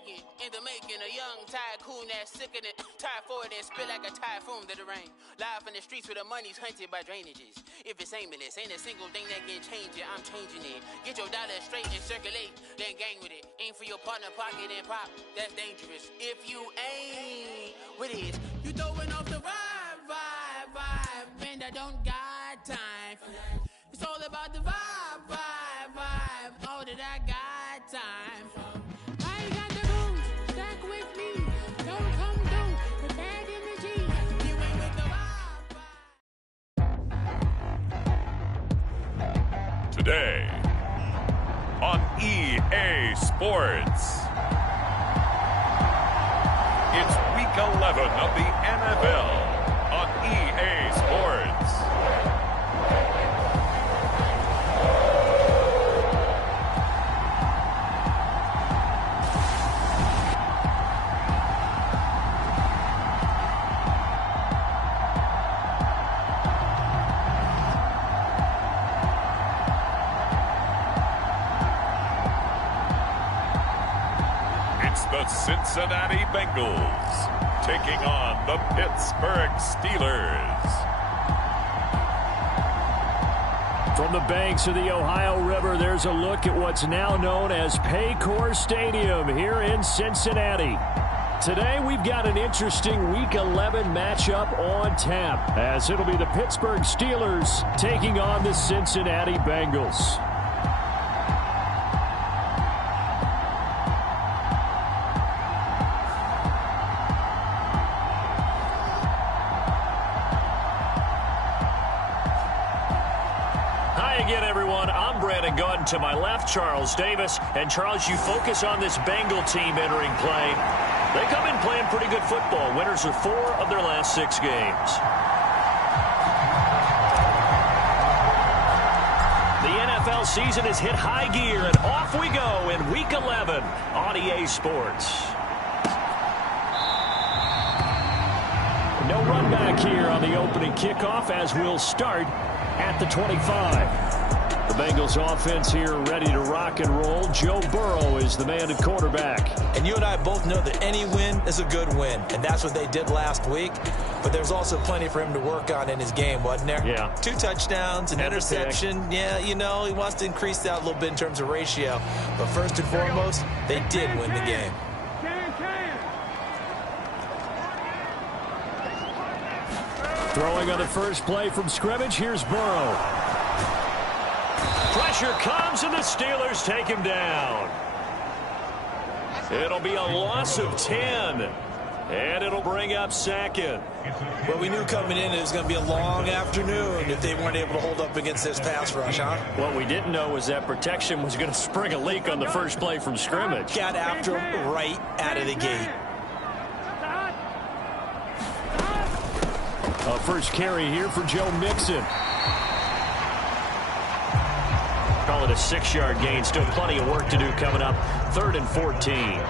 bacon in the making. A young tycoon that's sickening. Tired for it and spit like a typhoon to the rain. Live in the streets where the money's hunted by drainages. If it's aimless, ain't a single thing that can change it. I'm changing it. Get your dollar straight and circulate, then gang with it. Aim for your partner, pocket and pop. That's dangerous. If you ain't with it, you throwing off the vibe. And I don't got time for that. It's all about the vibe. All that I got time for. I ain't got the rules, stuck with me. Don't come through with bad energy. You ain't with the vibe. Today on EA Sports, it's Week 11 of the NFL on EA Sports. The Cincinnati Bengals taking on the Pittsburgh Steelers. From the banks of the Ohio River, there's a look at what's now known as Paycor Stadium here in Cincinnati. Today, we've got an interesting Week 11 matchup on tap, as it'll be the Pittsburgh Steelers taking on the Cincinnati Bengals. To my left, Charles Davis. And Charles, you focus on this Bengal team entering play. They come in playing pretty good football. Winners of 4 of their last 6 games. The NFL season has hit high gear, and off we go in Week 11 on EA Sports. No run back here on the opening kickoff as we'll start at the 25. The Bengals offense here ready to rock and roll. Joe Burrow is the man at quarterback. And you and I both know that any win is a good win, and that's what they did last week. But there's also plenty for him to work on in his game, wasn't there? Yeah. 2 touchdowns, an interception. Yeah, you know, he wants to increase that a little bit in terms of ratio. But first and foremost, they did win the game. Throwing on the first play from scrimmage, here's Burrow. Pressure comes, and the Steelers take him down. It'll be a loss of 10, and it'll bring up second. Well, we knew coming in it was going to be a long afternoon if they weren't able to hold up against this pass rush, huh? What we didn't know was that protection was going to spring a leak on the first play from scrimmage. Got after him right out of the gate. A first carry here for Joe Mixon. Call it a 6-yard gain. Still plenty of work to do coming up. 3rd and 14.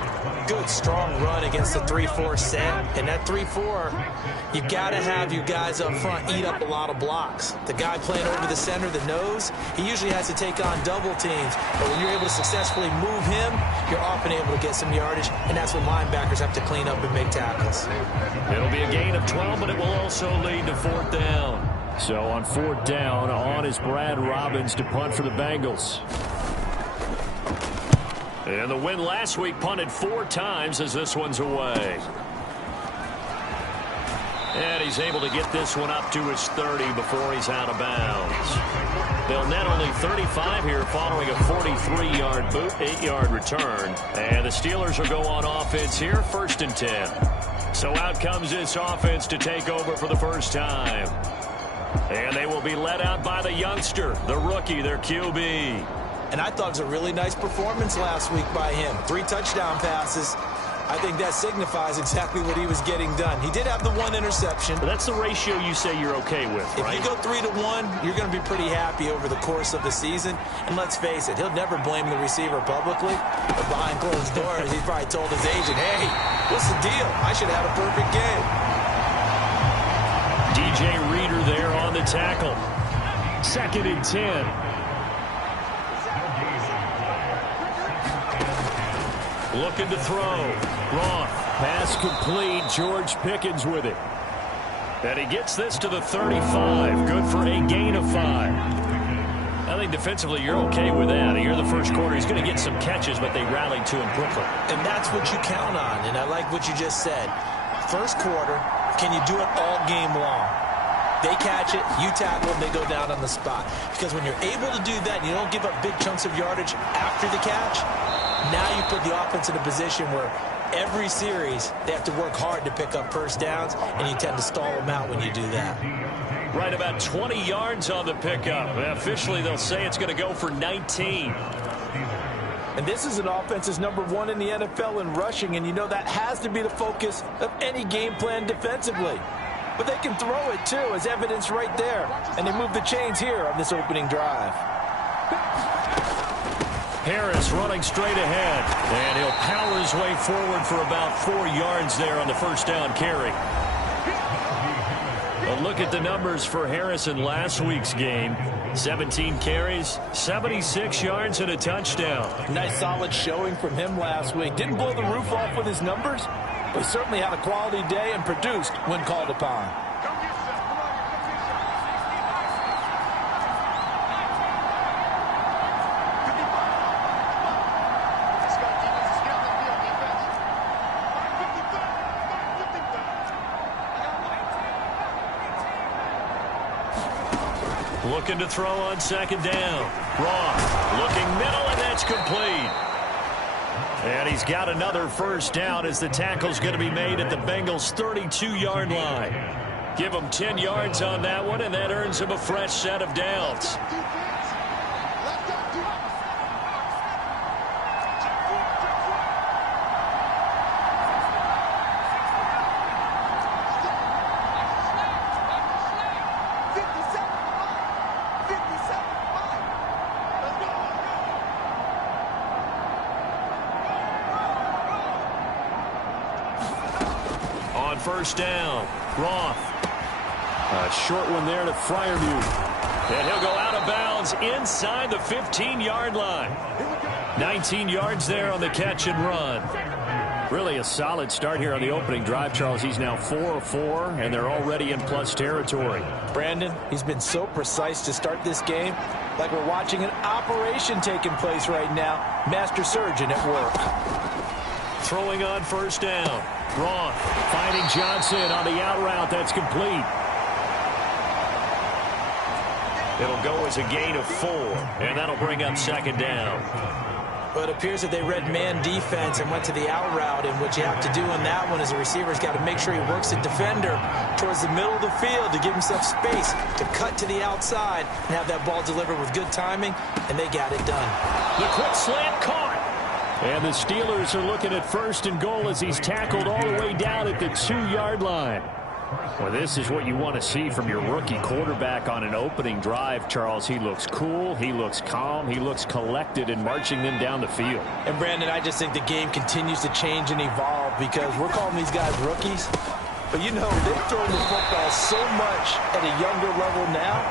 Good, strong run against the 3-4 set. And that 3-4, you got to have you guys up front eat up a lot of blocks. The guy playing over the center, the nose, he usually has to take on double teams. But when you're able to successfully move him, you're often able to get some yardage. And that's when linebackers have to clean up and make tackles. It'll be a gain of 12, but it will also lead to 4th down. So on 4th down, on is Brad Robbins to punt for the Bengals. And the win last week punted 4 times as this one's away. And he's able to get this one up to his 30 before he's out of bounds. They'll net only 35 here following a 43-yard 8-yard return. And the Steelers will go on offense here, 1st and 10. So out comes this offense to take over for the first time. And they will be led out by the youngster, the rookie, their QB. And I thought it was a really nice performance last week by him. 3 touchdown passes. I think that signifies exactly what he was getting done. He did have the 1 interception. But that's the ratio you say you're okay with, right? If you go 3-1, you're going to be pretty happy over the course of the season. And let's face it, he'll never blame the receiver publicly. But behind closed doors, he's probably told his agent, hey, what's the deal? I should have had a perfect game. DJ Reader there on the tackle. 2nd and 10. Looking to throw. Roth. Pass complete. George Pickens with it. And he gets this to the 35. Good for a gain of 5. I think defensively you're okay with that. Here in the first quarter, he's going to get some catches, but they rallied to him quickly. And that's what you count on, and I like what you just said. First quarter, can you do it all game long? They catch it, you tackle, and they go down on the spot. Because when you're able to do that, you don't give up big chunks of yardage after the catch, now you put the offense in a position where every series they have to work hard to pick up first downs, and you tend to stall them out when you do that. Right about 20 yards on the pickup. Officially, they'll say it's going to go for 19. And this is an offense that's #1 in the NFL in rushing, and you know that has to be the focus of any game plan defensively. But they can throw it, too, as evidence right there. And they move the chains here on this opening drive. Harris running straight ahead, and he'll power his way forward for about 4 yards there on the first down carry. A look at the numbers for Harris in last week's game. 17 carries, 76 yards, and a touchdown. Nice solid showing from him last week. Didn't blow the roof off with his numbers, but he certainly had a quality day and produced when called upon. Looking to throw on second down. Roth looking middle, and that's complete. And he's got another first down as the tackle's going to be made at the Bengals' 32-yard line. Give him 10 yards on that one, and that earns him a fresh set of downs. First down. Roth. A short one there to Freiermuth. And he'll go out of bounds inside the 15-yard line. 19 yards there on the catch and run. Really a solid start here on the opening drive, Charles. He's now 4 of 4, and they're already in plus territory. Brandon, he's been so precise to start this game, like we're watching an operation taking place right now. Master surgeon at work. Throwing on first down. Roth finding Johnson on the out route. That's complete. It'll go as a gain of 4, and that'll bring up second down. But it appears that they read man defense and went to the out route, and what you have to do on that one is the receiver's got to make sure he works the defender towards the middle of the field to give himself space to cut to the outside and have that ball delivered with good timing, and they got it done. The quick slant caught. And the Steelers are looking at first and goal as he's tackled all the way down at the 2-yard line. Well, this is what you want to see from your rookie quarterback on an opening drive, Charles. He looks cool, he looks calm, he looks collected in marching them down the field. And, Brandon, I just think the game continues to change and evolve because we're calling these guys rookies. But, you know, they've thrown the football so much at a younger level now,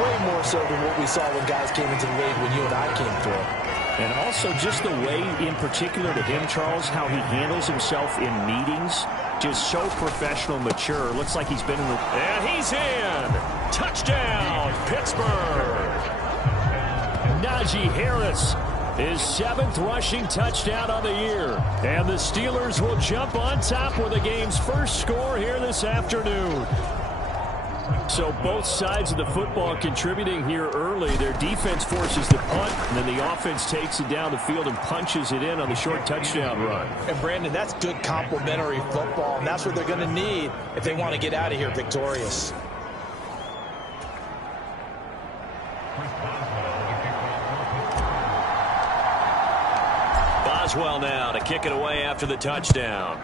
way more so than what we saw when guys came into the league when you and I came through. And also just the way, in particular to him, Charles, how he handles himself in meetings. Just so professional, mature. Looks like he's been in the... And he's in! Touchdown, Pittsburgh! Najee Harris, his 7th rushing touchdown on the year. And the Steelers will jump on top with the game's first score here this afternoon. So both sides of the football contributing here early. Their defense forces the punt, and then the offense takes it down the field and punches it in on the short touchdown run. And, Brandon, that's good complementary football, and that's what they're going to need if they want to get out of here victorious. Boswell now to kick it away after the touchdown.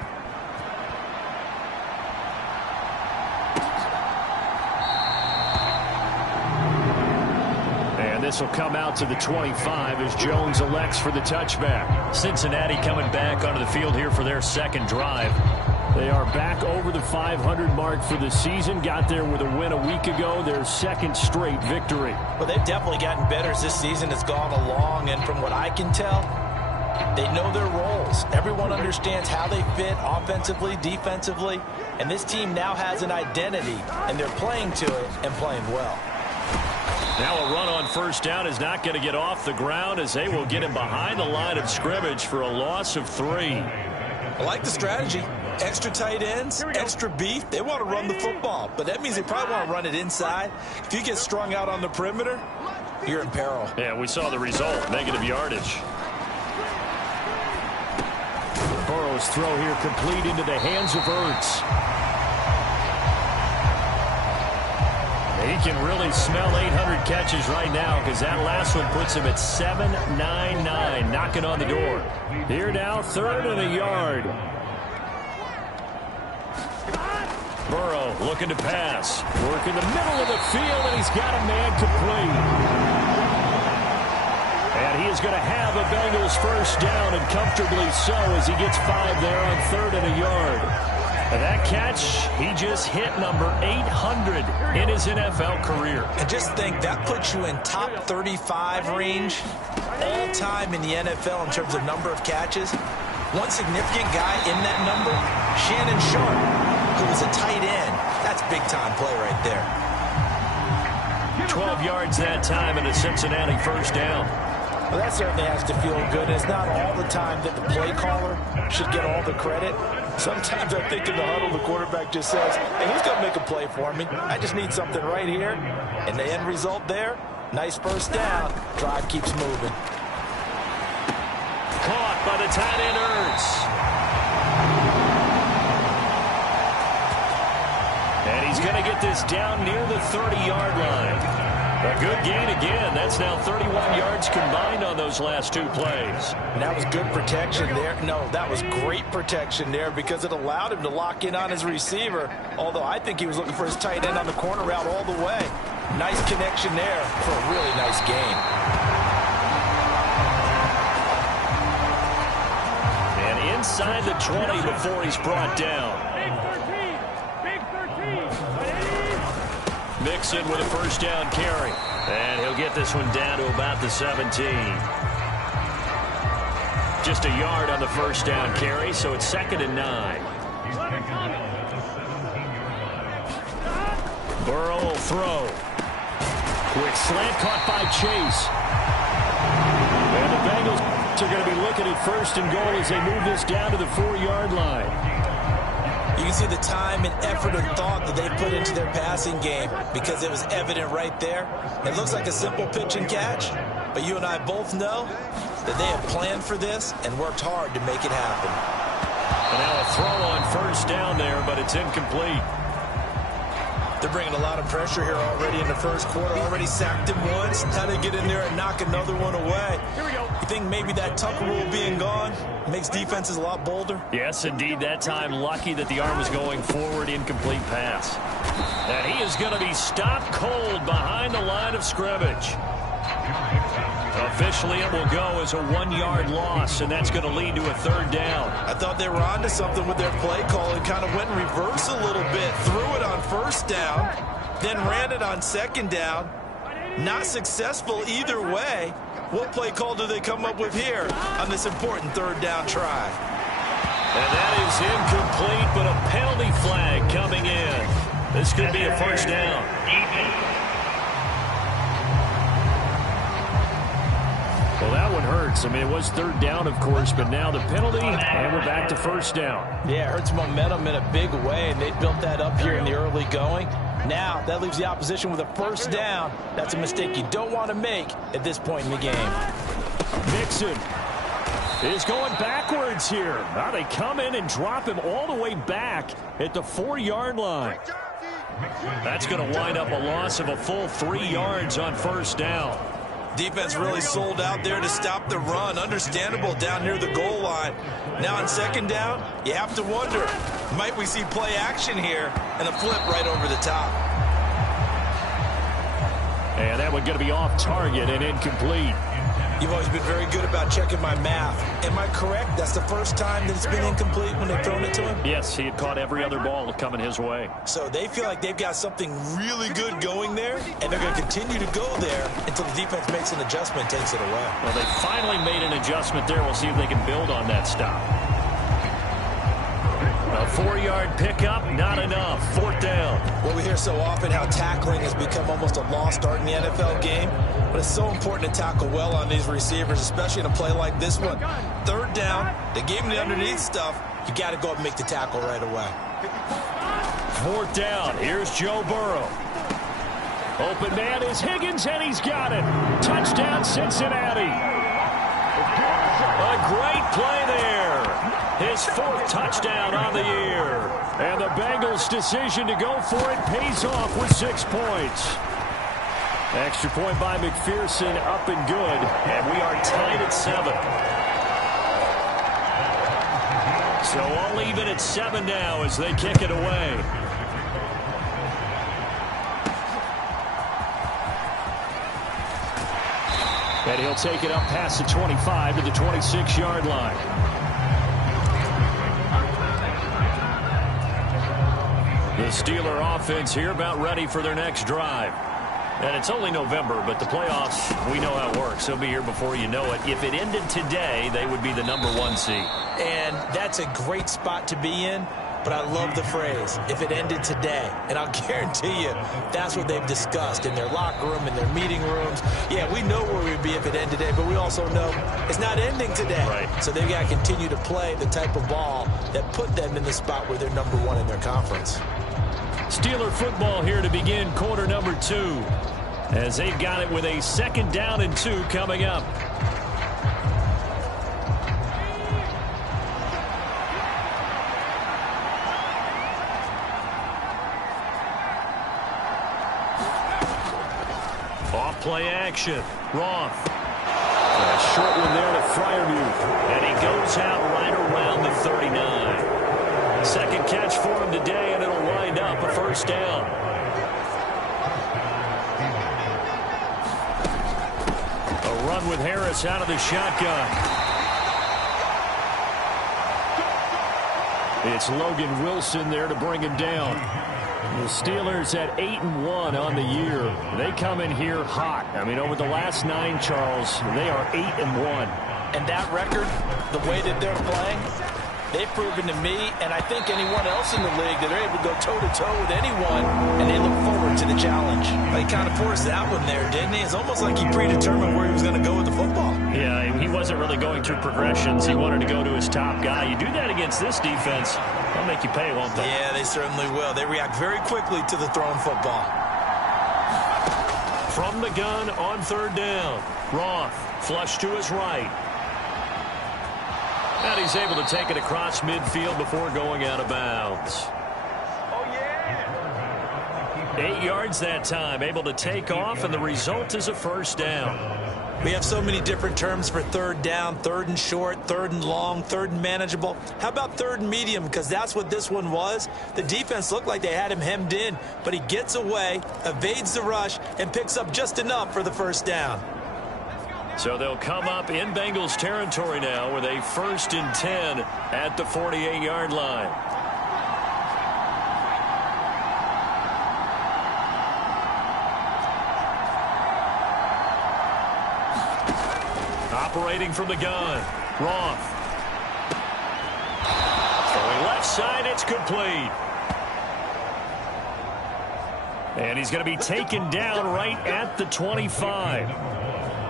This will come out to the 25 as Jones elects for the touchback. Cincinnati coming back onto the field here for their second drive. They are back over the 500 mark for the season. Got there with a win a week ago. Their second straight victory. Well, they've definitely gotten better as this season has gone along. And from what I can tell, They know their roles. Everyone understands how they fit offensively, defensively, and this team now has an identity, and they're playing to it and playing well. Now a run on first down is not going to get off the ground as they will get him behind the line of scrimmage for a loss of 3. I like the strategy. Extra tight ends, extra beef. They want to run the football, but that means they probably want to run it inside. If you get strung out on the perimeter, you're in peril. Yeah, we saw the result, negative yardage. Burrow's throw here complete into the hands of Ertz. He can really smell 800 catches right now because that last one puts him at 799, knocking on the door. Here now, 3rd and a yard. Burrow looking to pass. Work in the middle of the field, and he's got a man complete. And he is going to have a Bengals first down, and comfortably so as he gets 5 there on 3rd and a yard. And that catch, he just hit number 800 in his NFL career. And just think, that puts you in top 35 range all time in the NFL in terms of number of catches. One significant guy in that number, Shannon Sharp, who was a tight end. That's big-time play right there. 12 yards that time and a Cincinnati first down. Well, that certainly has to feel good. It's not all the time that the play caller should get all the credit. Sometimes I think in the huddle, the quarterback just says, hey, who's going to make a play for me? I just need something right here. And the end result there, nice first down. Drive keeps moving. Caught by the tight end Ertz. And he's going to get this down near the 30-yard line. A good gain again. That's now 31 yards combined on those last 2 plays. And that was good protection there. No, that was great protection there because it allowed him to lock in on his receiver, although I think he was looking for his tight end on the corner route all the way. Nice connection there for a really nice gain. And inside the 20 before he's brought down. Mixon with a first down carry. And he'll get this one down to about the 17. Just a yard on the first down carry, so it's 2nd and 9. Burrow will throw. Quick slant caught by Chase. And the Bengals are going to be looking at 1st and goal as they move this down to the 4-yard line. You can see the time and effort and thought that they put into their passing game because it was evident right there. It looks like a simple pitch and catch, but you and I both know that they have planned for this and worked hard to make it happen. And now a throw on first down there, but it's incomplete. They're bringing a lot of pressure here already in the first quarter. Already sacked him once. Now they get in there and knock another one away. Here we go. You think maybe that Tucker rule being gone makes defenses a lot bolder? Yes, indeed. That time lucky that the arm was going forward. Incomplete pass. And he is going to be stopped cold behind the line of scrimmage. Officially, it will go as a 1-yard loss, and that's going to lead to a 3rd down. I thought they were onto something with their play call and kind of went in reverse a little bit. Threw it on 1st down, then ran it on 2nd down. Not successful either way. What play call do they come up with here on this important 3rd down try? And that is incomplete, but a penalty flag coming in. This could be a first down. Well, that one hurts. I mean, it was 3rd down, of course, but now the penalty, and we're back to first down. Yeah, it hurts momentum in a big way, and they built that up here in the early going. Now, that leaves the opposition with a first down. That's a mistake you don't want to make at this point in the game. Mixon is going backwards here. Now they come in and drop him all the way back at the 4-yard line. That's going to wind up a loss of a full 3 yards on first down. Defense really sold out there to stop the run. Understandable down near the goal line. Now on 2nd down, you have to wonder, might we see play action here and a flip right over the top? And that one going to be off target and incomplete. You've always been very good about checking my math. Am I correct? That's the first time that it's been incomplete when they've thrown it to him? Yes, he had caught every other ball coming his way. So they feel like they've got something really good going there, and they're going to continue to go there until the defense makes an adjustment and takes it away. Well, they finally made an adjustment there. We'll see if they can build on that stop. A 4-yard pickup, not enough. 4th down. Well, we hear so often how tackling has become almost a lost art in the NFL game, but it's so important to tackle well on these receivers, especially in a play like this one. 3rd down, they gave him the underneath stuff. You got to go up and make the tackle right away. 4th down. Here's Joe Burrow. Open man is Higgins, and he's got it. Touchdown, Cincinnati. A great play there. His 4th touchdown on the year. And the Bengals' decision to go for it pays off with 6 points. Extra point by McPherson, up and good. And we are tied at 7. So all even at 7 now as they kick it away. And he'll take it up past the 25 to the 26-yard line. The Steeler offense here about ready for their next drive. And it's only November, but the playoffs, we know how it works. They'll be here before you know it. If it ended today, they would be the #1 seed. And that's a great spot to be in, but I love the phrase, if it ended today. And I'll guarantee you, that's what they've discussed in their locker room, in their meeting rooms. Yeah, we know where we'd be if it ended today, but we also know it's not ending today. Right. So they've got to continue to play the type of ball that put them in the spot where they're #1 in their conference. Steeler football here to begin quarter number 2. As they've got it with a 2nd down and 2 coming up. Off play action. Roth. A short one there to Freiermuth. And he goes out right around the 39. 2nd catch for him today, and it'll wind up a 1st down. A run with Harris out of the shotgun. It's Logan Wilson there to bring him down. The Steelers at 8-1 on the year. They come in here hot. I mean, over the last 9, Charles, they are 8-1. And that record, the way that they're playing, they've proven to me, and I think anyone else in the league, that they're able to go toe-to-toe with anyone, and they look forward to the challenge. He kind of forced that one there, didn't he? It's almost like he predetermined where he was going to go with the football. Yeah, he wasn't really going through progressions. He wanted to go to his top guy. You do that against this defense, they'll make you pay, won't they? Yeah, they certainly will. They react very quickly to the thrown football. From the gun on 3rd down. Roth, flush to his right. And he's able to take it across midfield before going out of bounds. 8 yards that time, able to take off, and the result is a 1st down. We have so many different terms for 3rd down, 3rd and short, 3rd and long, 3rd and manageable. How about 3rd and medium? Because that's what this one was. The defense looked like they had him hemmed in, but he gets away, evades the rush, and picks up just enough for the 1st down. So they'll come up in Bengals territory now with a 1st and 10 at the 48-yard line. Operating from the gun, Roth. Throwing left side, it's complete. And he's going to be taken down right at the 25.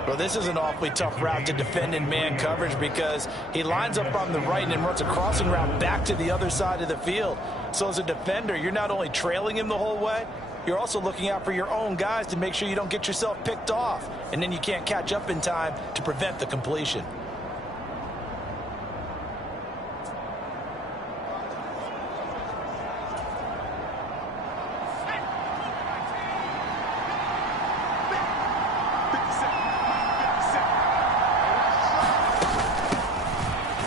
Well, this is an awfully tough route to defend in man coverage because he lines up on the right and then runs a crossing route back to the other side of the field. So as a defender, you're not only trailing him the whole way, you're also looking out for your own guys to make sure you don't get yourself picked off. And then you can't catch up in time to prevent the completion.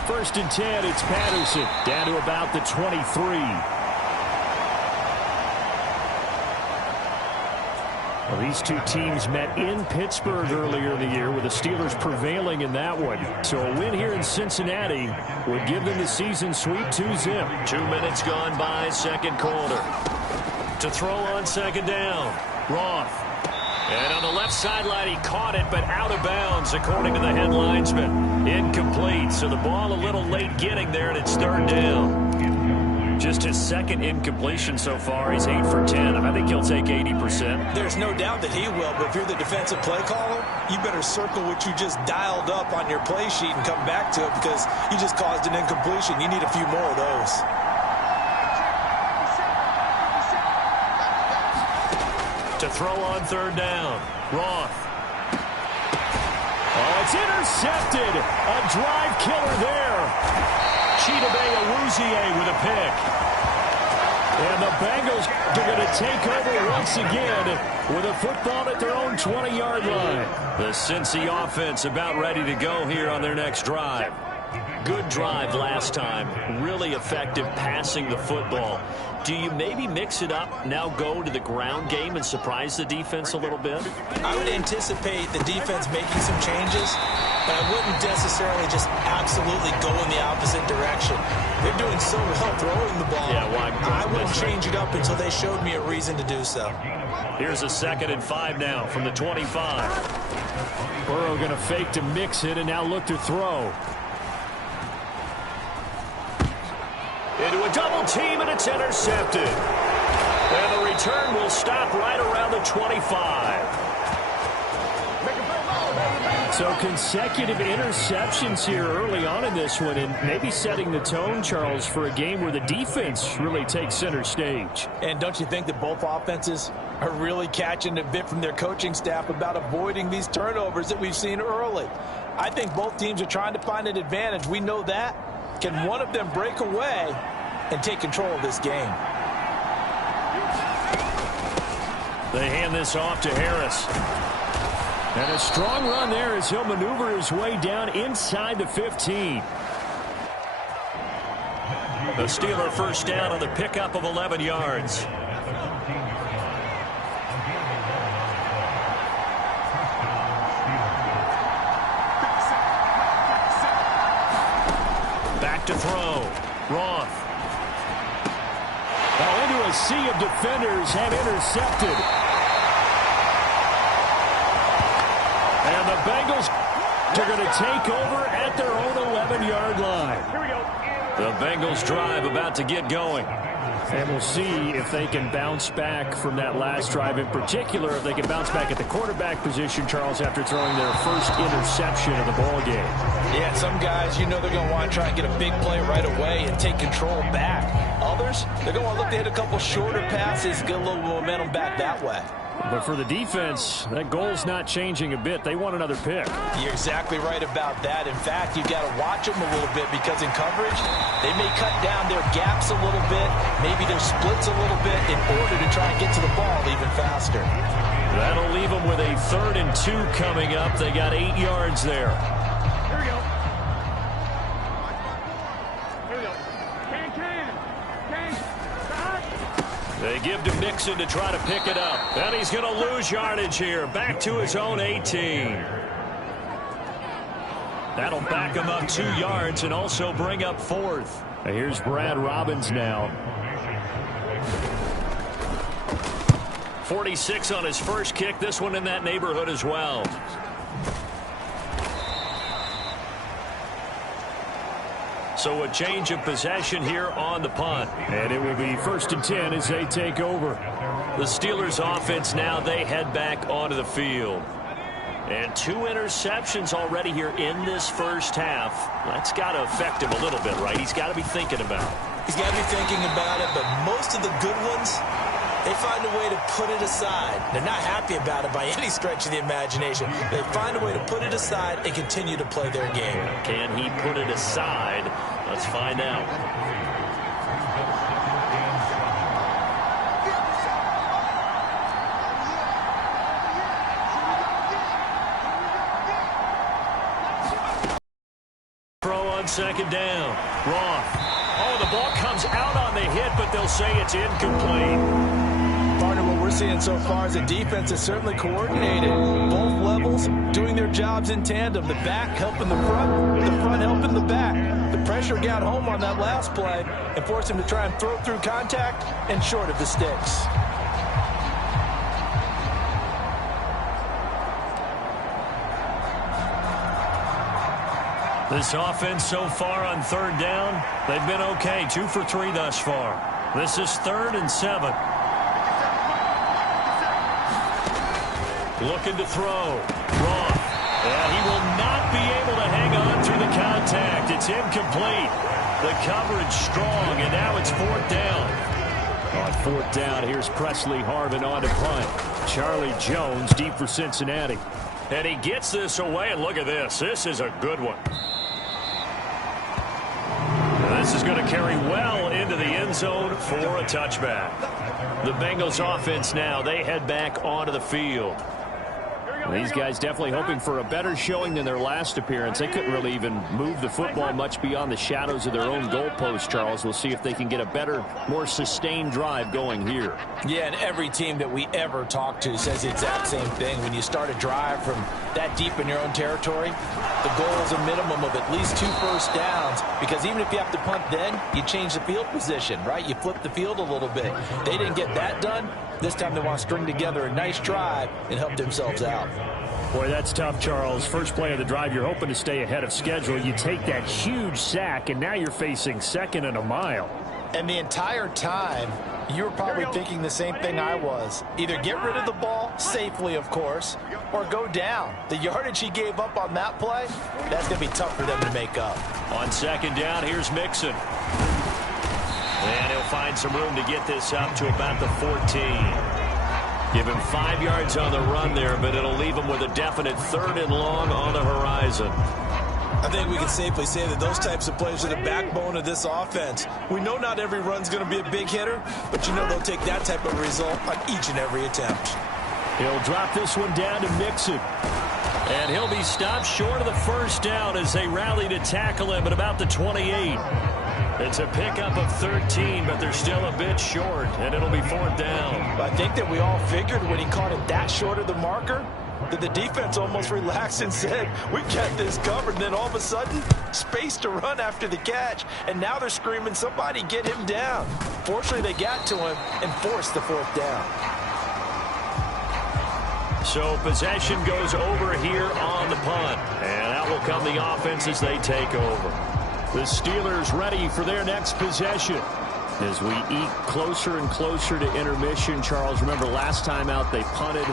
First and 10, it's Patterson down to about the 23. Well, these two teams met in Pittsburgh earlier in the year, with the Steelers prevailing in that one. So a win here in Cincinnati would give them the season sweep 2-0. 2 minutes gone by, second quarter. To throw on second down, Roth. And on the left sideline, he caught it, but out of bounds, according to the head linesman. Incomplete, so the ball a little late getting there, and it's third down. Just his second incompletion so far. He's 8 for 10. I think he'll take 80%. There's no doubt that he will, but if you're the defensive play caller, you better circle what you just dialed up on your play sheet and come back to it, because you just caused an incompletion. You need a few more of those. To throw on third down, Roth. Oh, it's intercepted. A drive killer there. Chidobe Awuzie with a pick. And the Bengals are going to take over once again with a football at their own 20-yard line. The Cincy offense about ready to go here on their next drive. Good drive last time. Really effective passing the football. Do you maybe mix it up, now go to the ground game and surprise the defense a little bit? I would anticipate the defense making some changes, but I wouldn't necessarily just absolutely go in the opposite direction. They're doing so well throwing the ball. Yeah, well, I wouldn't change it up until they showed me a reason to do so. Here's a 2nd and 5 now from the 25. Burrow going to fake to mix it and now look to throw. Into a double team, and it's intercepted. And the return will stop right around the 25. So consecutive interceptions here early on in this one, and maybe setting the tone, Charles, for a game where the defense really takes center stage. And don't you think that both offenses are really catching a bit from their coaching staff about avoiding these turnovers that we've seen early? I think both teams are trying to find an advantage. We know that. Can one of them break away and take control of this game? They hand this off to Harris. And a strong run there as he'll maneuver his way down inside the 15. The Steeler first down on the pickup of 11 yards. Back to throw. Roth. Now into a sea of defenders and intercepted. And the Bengals are going to take over at their own 11-yard line. Here we go. The Bengals drive about to get going. And we'll see if they can bounce back from that last drive, in particular if they can bounce back at the quarterback position, Charles, after throwing their first interception of the ball game. Yeah, some guys, you know they're going to want to try and get a big play right away and take control back. Others, they're going to want to look to hit a couple shorter passes, get a little momentum back that way. But for the defense, that goal's not changing a bit. They want another pick. You're exactly right about that. In fact, you've got to watch them a little bit, because in coverage, they may cut down their gaps a little bit, maybe their splits a little bit, in order to try and get to the ball even faster. That'll leave them with a 3rd and 2 coming up. They got 8 yards there. Here we go. Here we go. Can. Stop. They give to Mixon to try to pick it up. And he's going to lose yardage here. Back to his own 18. That'll back him up 2 yards and also bring up 4th. Here's Brad Robbins now. 46 on his first kick. This one in that neighborhood as well. So a change of possession here on the punt. And it will be 1st and 10 as they take over. The Steelers offense now, they head back onto the field. And 2 interceptions already here in this first half. That's got to affect him a little bit, right? He's got to be thinking about it. He's got to be thinking about it, but most of the good ones, they find a way to put it aside. They're not happy about it by any stretch of the imagination. They find a way to put it aside and continue to play their game. Can he put it aside? Let's find out. Throw on second down. Roth. Oh, the ball comes out on the hit, but they'll say it's incomplete. Partner, what we're seeing so far is the defense is certainly coordinated. Both levels doing their jobs in tandem. The back helping the front helping the back. The pressure got home on that last play and forced him to try and throw through contact and short of the sticks. This offense so far on third down, they've been okay. 2 for 3 thus far. This is 3rd and 7. Looking to throw. Wrong. And he will not be able to hang on through the contact. It's incomplete. The coverage strong, and now it's 4th down. On 4th down, here's Presley Harvin on to punt. Charlie Jones deep for Cincinnati. And he gets this away, and look at this. This is a good one. This is going to carry well into the end zone for a touchback. The Bengals offense now, they head back onto the field. These guys definitely hoping for a better showing than their last appearance. They couldn't really even move the football much beyond the shadows of their own goalpost, Charles. We'll see if they can get a better, more sustained drive going here. Yeah, and every team that we ever talk to says the exact same thing. When you start a drive from that deep in your own territory, the goal is a minimum of at least 2 first downs, because even if you have to punt then, you change the field position, right? You flip the field a little bit. They didn't get that done. This time they want to string together a nice drive and help themselves out. Boy, that's tough, Charles. First play of the drive, you're hoping to stay ahead of schedule. You take that huge sack, and now you're facing 2nd and a mile. And the entire time, you were probably thinking the same thing I was. Either get rid of the ball, safely, of course, or go down. The yardage he gave up on that play, that's going to be tough for them to make up. On 2nd down, here's Mixon. And he'll find some room to get this up to about the 14. Give him 5 yards on the run there, but it'll leave him with a definite 3rd and long on the horizon. I think we can safely say that those types of plays are the backbone of this offense. We know not every run's going to be a big hitter, but you know they'll take that type of result on each and every attempt. He'll drop this one down to Mixon. And he'll be stopped short of the 1st down as they rally to tackle him at about the 28. It's a pickup of 13, but they're still a bit short, and it'll be 4th down. I think that we all figured when he caught it that short of the marker that the defense almost relaxed and said, we got this covered. And then all of a sudden, space to run after the catch, and now they're screaming, somebody get him down. Fortunately, they got to him and forced the 4th down. So possession goes over here on the punt, and out will come the offense as they take over. The Steelers ready for their next possession. As we eke closer and closer to intermission, Charles, remember last time out they punted.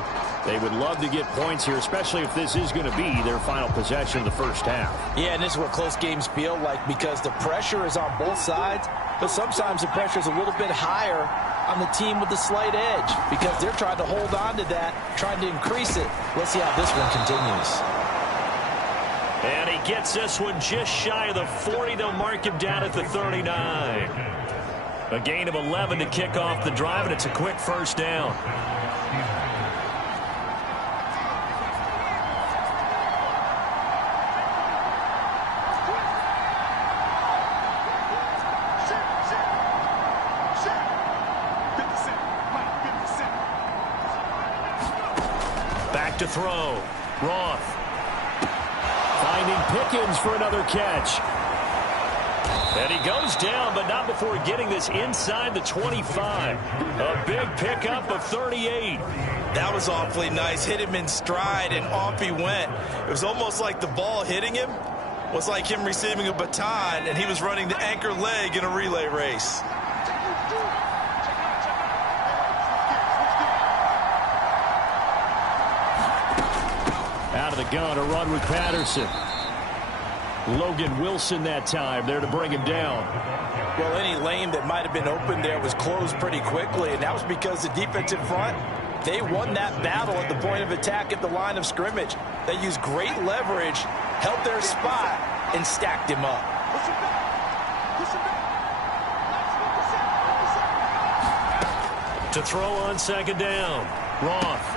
They would love to get points here, especially if this is going to be their final possession of the first half. Yeah, and this is what close games feel like, because the pressure is on both sides, but sometimes the pressure is a little bit higher on the team with the slight edge, because they're trying to hold on to that, trying to increase it. Let's see how this one continues. And he gets this one just shy of the 40. They'll mark him down at the 39. A gain of 11 to kick off the drive, and it's a quick 1st down. Back to throw. Roth. Finding Pickens for another catch. And he goes down, but not before getting this inside the 25. A big pickup of 38. That was awfully nice. Hit him in stride, and off he went. It was almost like the ball hitting him was like him receiving a baton, and he was running the anchor leg in a relay race. Out of the gun, a run with Patterson. Logan Wilson that time there to bring him down. Well, any lane that might have been open there was closed pretty quickly, and that was because the defensive front, they won that battle at the point of attack at the line of scrimmage. They used great leverage, held their spot, and stacked him up. To throw on 2nd down. Roth.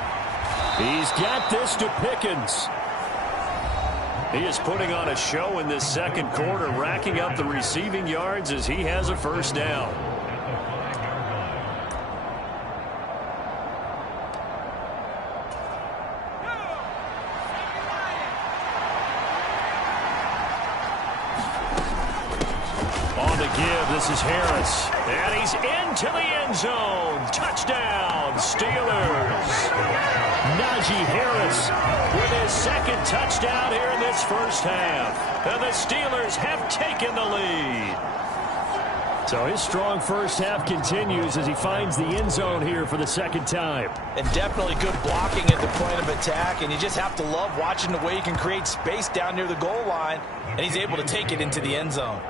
He's got this to Pickens. He is putting on a show in this 2nd quarter, racking up the receiving yards as he has a 1st down. This is Harris, and he's into the end zone. Touchdown, Steelers. Najee Harris with his second touchdown here in this first half. And the Steelers have taken the lead. So his strong first half continues as he finds the end zone here for the second time. And definitely good blocking at the point of attack, and you just have to love watching the way he can create space down near the goal line, and he's able to take it into the end zone.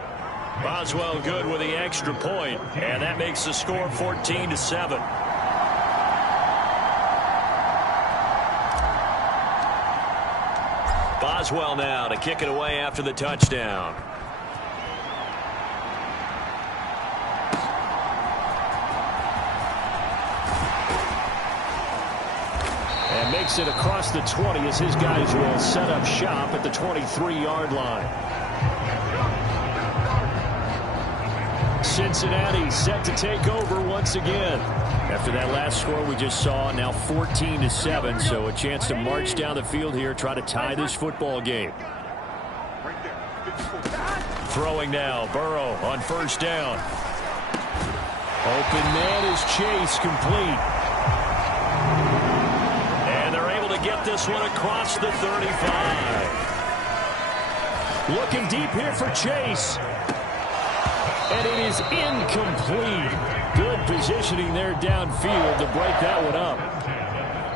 Boswell good with the extra point, and that makes the score 14-7. Boswell now to kick it away after the touchdown. And makes it across the 20 as his guys will set up shop at the 23-yard line. Cincinnati set to take over once again. After that last score we just saw, now 14-7, so a chance to march down the field here, try to tie this football game. Throwing now, Burrow on first down. Open man is Chase, complete. And they're able to get this one across the 35. Looking deep here for Chase. And it is incomplete. Good positioning there downfield to break that one up.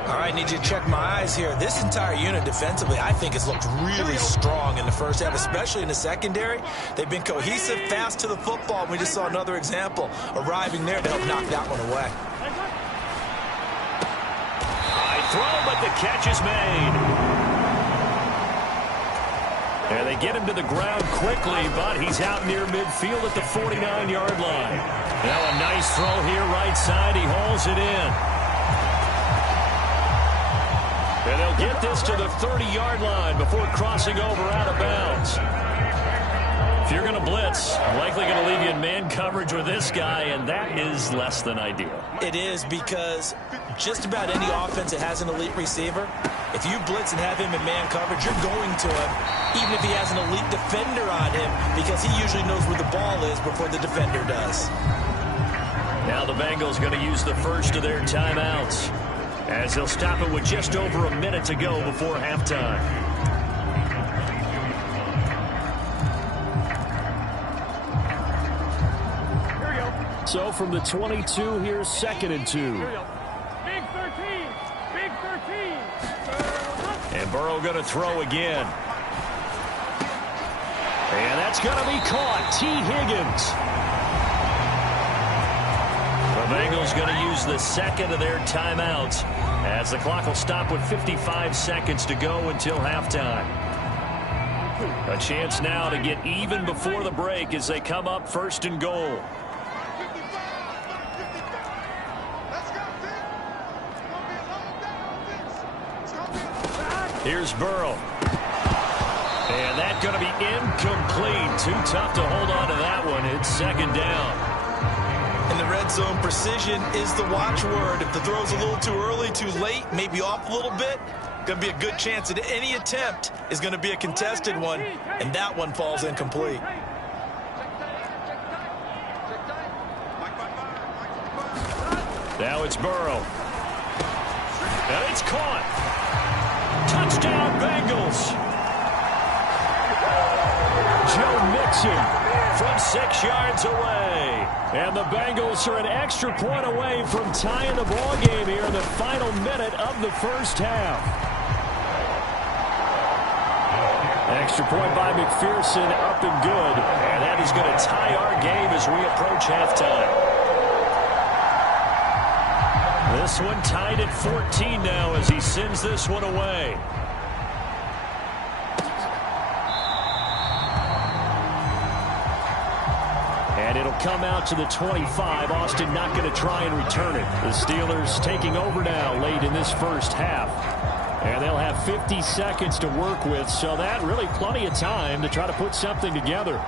All right, need you to check my eyes here. This entire unit defensively, I think, has looked really strong in the first half, especially in the secondary. They've been cohesive, fast to the football. We just saw another example arriving there to help knock that one away. High throw, but the catch is made. And they get him to the ground quickly, but he's out near midfield at the 49-yard line. Now a nice throw here right side. He hauls it in. And they'll get this to the 30-yard line before crossing over out of bounds. If you're going to blitz, likely going to leave you in man coverage with this guy, and that is less than ideal. It is, because just about any offense that has an elite receiver, if you blitz and have him in man coverage, you're going to him, even if he has an elite defender on him, because he usually knows where the ball is before the defender does. Now the Bengals going to use the first of their timeouts, as they'll stop it with just over a minute to go before halftime. So from the 22, here's 2nd and 2. Big 13. Big 13. And Burrow going to throw again. And that's going to be caught. T. Higgins. The Bengals going to use the second of their timeouts, as the clock will stop with 55 seconds to go until halftime. A chance now to get even before the break as they come up 1st and goal. Here's Burrow. And that's going to be incomplete. Too tough to hold on to that one. It's 2nd down. In the red zone, precision is the watchword. If the throw's a little too early, too late, maybe off a little bit, going to be a good chance that any attempt is going to be a contested one, and that one falls incomplete. Now it's Burrow. And it's caught. Touchdown, Bengals. Joe Mixon from 6 yards away. And the Bengals are an extra point away from tying the ball game here in the final minute of the first half. Extra point by McPherson, up and good. And that is going to tie our game as we approach halftime. This one tied at 14 now as he sends this one away. And it'll come out to the 25. Austin not going to try and return it. The Steelers taking over now late in this first half. And they'll have 50 seconds to work with, so that really plenty of time to try to put something together.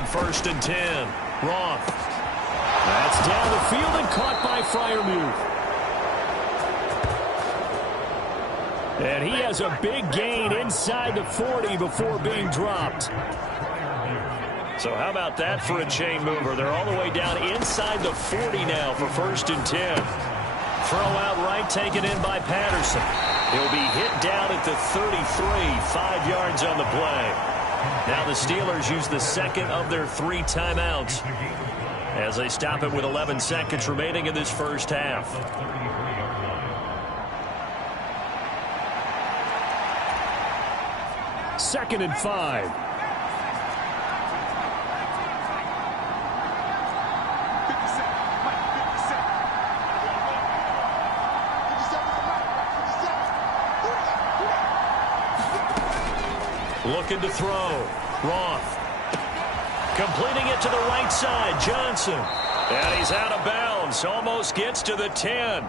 on 1st and 10. Roth. That's down the field and caught by Freiermuth. And he has a big gain inside the 40 before being dropped. So how about that for a chain mover? They're all the way down inside the 40 now for 1st and 10. Throw out right, taken in by Patterson. He'll be hit down at the 33, 5 yards on the play. Now the Steelers use the second of their 3 timeouts as they stop it with 11 seconds remaining in this first half. Second and 5. Looking to throw. Roth. Completing it to the right side. Johnson. And he's out of bounds. Almost gets to the 10.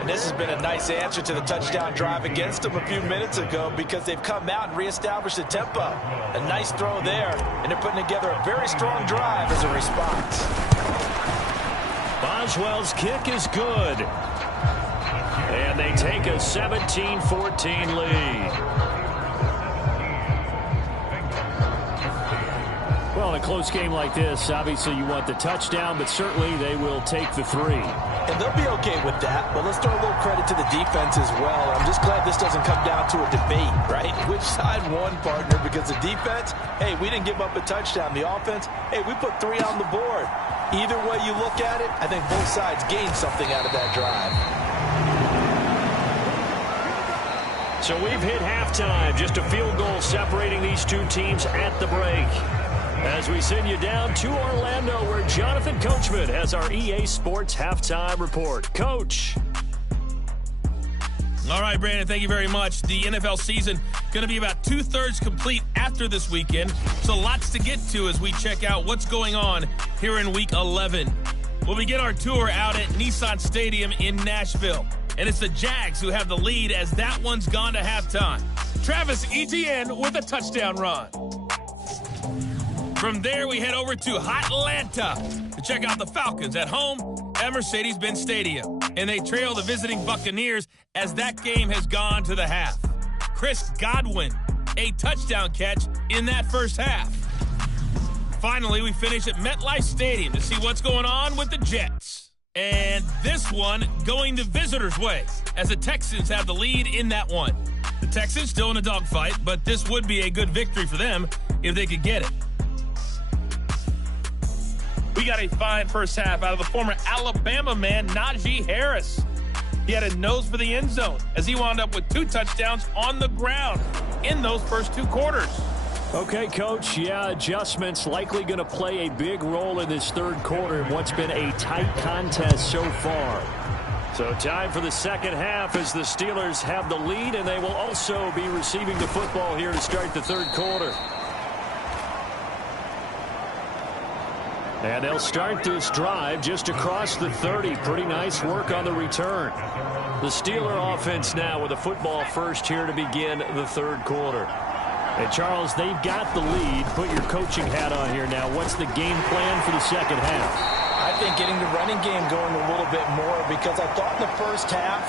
And this has been a nice answer to the touchdown drive against them a few minutes ago because they've come out and reestablished the tempo. A nice throw there, and they're putting together a very strong drive as a response. Boswell's kick is good. And they take a 17-14 lead. Well, in a close game like this, obviously you want the touchdown, but certainly they will take the 3. And they'll be okay with that, but let's throw a little credit to the defense as well. I'm just glad this doesn't come down to a debate, right? Which side won, partner? Because the defense, hey, we didn't give up a touchdown. The offense, hey, we put 3 on the board. Either way you look at it, I think both sides gained something out of that drive. So we've hit halftime. Just a field goal separating these two teams at the break. As we send you down to Orlando, where Jonathan Coachman has our EA Sports Halftime Report. Coach. All right, Brandon, thank you very much. The NFL season going to be about 2/3 complete after this weekend, so lots to get to as we check out what's going on here in Week 11. We'll begin our tour out at Nissan Stadium in Nashville, and it's the Jags who have the lead as that one's gone to halftime. Travis Etienne with a touchdown run. From there, we head over to Atlanta to check out the Falcons at home at Mercedes-Benz Stadium. And they trail the visiting Buccaneers as that game has gone to the half. Chris Godwin, a touchdown catch in that first half. Finally, we finish at MetLife Stadium to see what's going on with the Jets. And this one going the visitors' way as the Texans have the lead in that one. The Texans still in a dogfight, but this would be a good victory for them if they could get it. We got a fine first half out of the former Alabama man, Najee Harris. He had a nose for the end zone as he wound up with 2 touchdowns on the ground in those first 2 quarters. Okay, Coach, adjustments likely going to play a big role in this third quarter in what's been a tight contest so far. So time for the second half as the Steelers have the lead, and they will also be receiving the football here to start the third quarter. And they'll start this drive just across the 30. Pretty nice work on the return. The Steeler offense now with a football first here to begin the third quarter. And Charles, they've got the lead. Put your coaching hat on here now. What's the game plan for the second half? I think getting the running game going a little bit more because I thought in the first half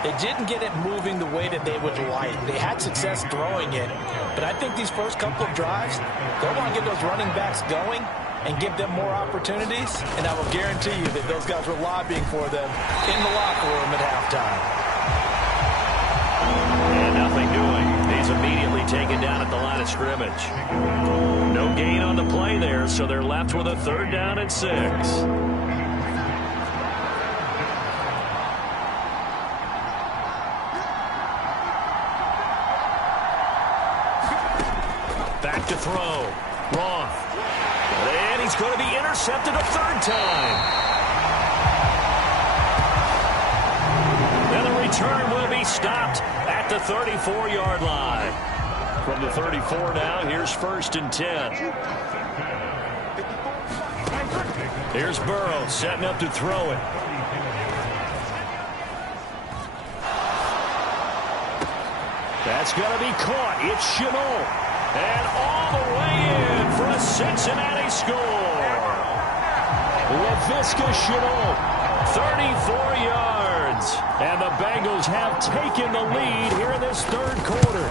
they didn't get it moving the way that they would like. They had success throwing it. But I think these first couple of drives, they want to get those running backs going and give them more opportunities, and I will guarantee you that those guys were lobbying for them in the locker room at halftime. And nothing doing. He's immediately taken down at the line of scrimmage. No gain on the play there, so they're left with a 3rd down and 6. Back to throw. Roth. And he's going to be intercepted a 3rd time. And the return will be stopped at the 34-yard line. From the 34 now, here's 1st and 10. Here's Burrow setting up to throw it. That's going to be caught. It's Chenault. And all the way in for a Cincinnati score. LaVisca Chenault, 34 yards. And the Bengals have taken the lead here in this third quarter.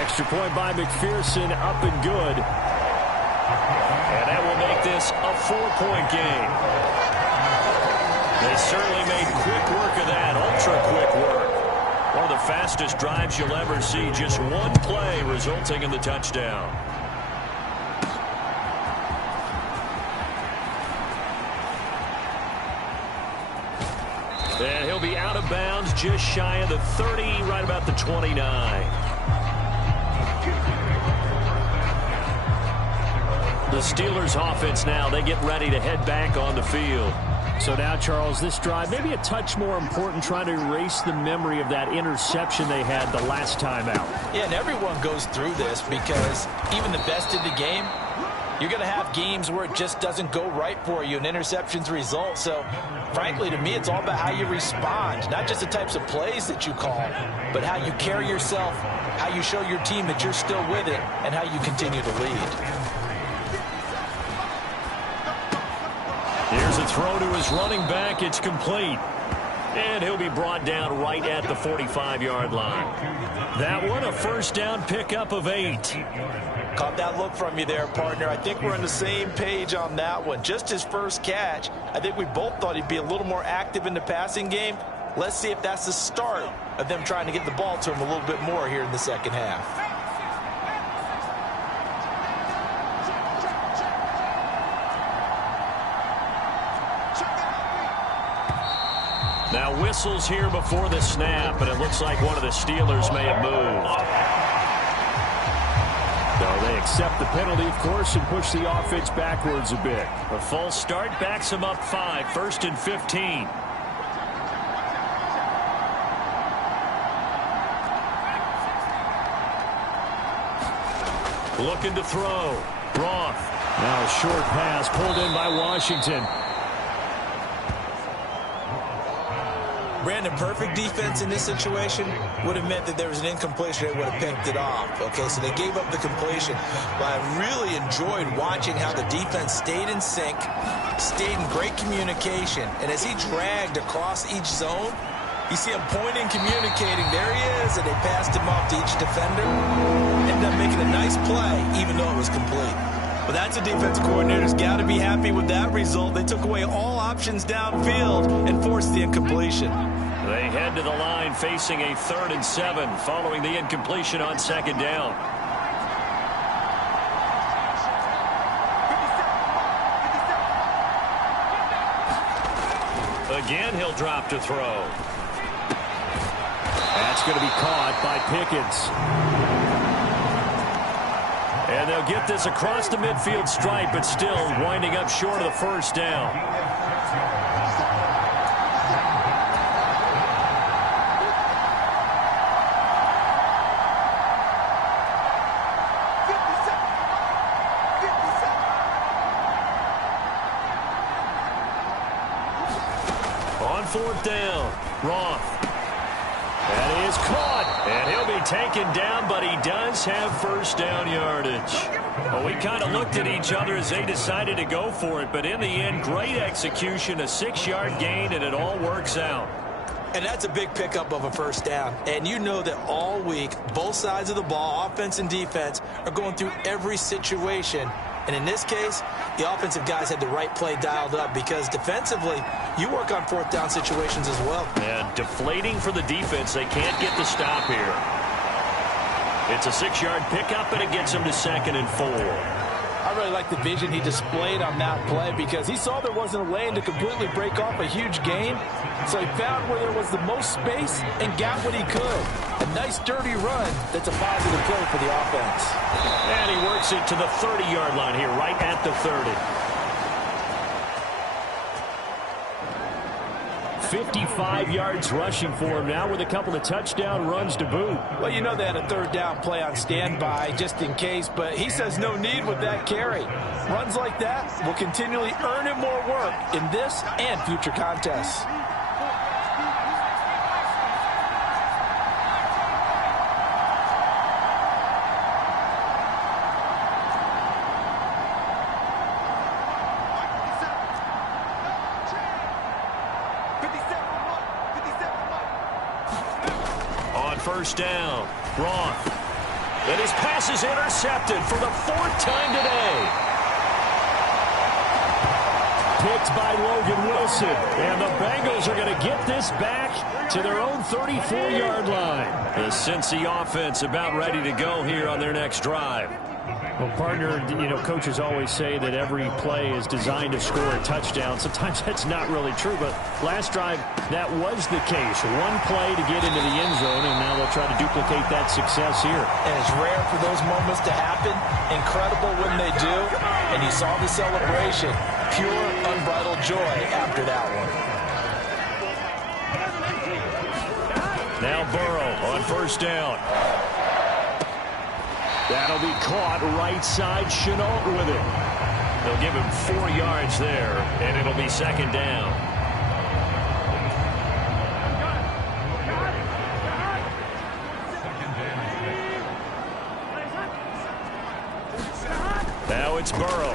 Extra point by McPherson, up and good. And that will make this a 4-point game. They certainly made quick work of that, ultra-quick work. One of the fastest drives you'll ever see, just one play resulting in the touchdown. And he'll be out of bounds just shy of the 30, right about the 29. The Steelers offense now, they get ready to head back on the field. So now, Charles, this drive maybe a touch more important, trying to erase the memory of that interception they had the last time out. Yeah, and everyone goes through this because even the best in the game, you're going to have games where it just doesn't go right for you and interceptions result. So, frankly, to me, it's all about how you respond, not just the types of plays that you call, but how you carry yourself, how you show your team that you're still with it, and how you continue to lead. Here's a throw to his running back. It's complete. And he'll be brought down right at the 45-yard line. That one, a first down pickup of 8. Caught that look from you there, partner. I think we're on the same page on that one. Just his first catch. I think we both thought he'd be a little more active in the passing game. Let's see if that's the start of them trying to get the ball to him a little bit more here in the second half. Now whistles here before the snap, and it looks like one of the Steelers may have moved. No, they accept the penalty, of course, and push the offense backwards a bit. A false start backs them up 5, 1st and 15. Looking to throw. Roth. Now a short pass pulled in by Washington. Brandon, perfect defense in this situation would have meant that there was an incompletion. They would have picked it off. Okay, so they gave up the completion. But I really enjoyed watching how the defense stayed in sync, stayed in great communication. And as he dragged across each zone, you see him pointing, communicating. There he is, and they passed him off to each defender. Ended up making a nice play, even though it was complete. Well, that's a defense coordinator's got to be happy with that result. They took away all options downfield and forced the incompletion. They head to the line facing a 3rd and 7 following the incompletion on 2nd down. Again, he'll drop to throw. That's going to be caught by Pickens. And they'll get this across the midfield stripe, but still winding up short of the first down. On 4th down, Roth. That is caught, and he'll be taken down, but he does have first down yardage. Well, we kind of looked at each other as they decided to go for it, but in the end, great execution, a 6-yard gain, and it all works out. And that's a big pickup of a first down. And you know that all week, both sides of the ball, offense and defense, are going through every situation. And in this case, the offensive guys had the right play dialed up because defensively, you work on 4th down situations as well. And deflating for the defense. They can't get the stop here. It's a 6-yard pickup, and it gets them to 2nd and 4. I really like the vision he displayed on that play because he saw there wasn't a lane to completely break off a huge gain. So he found where there was the most space and got what he could. A nice dirty run that's a positive play for the offense. And he works it to the 30-yard line here, right at the 30. 55 yards rushing for him now with a couple of touchdown runs to boot. Well, you know they had a 3rd down play on standby just in case, but he says no need with that carry. Runs like that will continually earn him more work in this and future contests. on first down. Roth. And his pass is intercepted for the 4th time today. Picked by Logan Wilson. And the Bengals are going to get this back to their own 34-yard line. The Cincy offense about ready to go here on their next drive. Well, partner, coaches always say that every play is designed to score a touchdown. Sometimes that's not really true, but last drive, that was the case. One play to get into the end zone, and now they'll try to duplicate that success here. And it's rare for those moments to happen. Incredible when they do. And you saw the celebration. Pure, unbridled joy after that one. Now Burrow on first down. That'll be caught right side. Chenault with it. They'll give him 4 yards there, and it'll be second down. Now it's Burrow.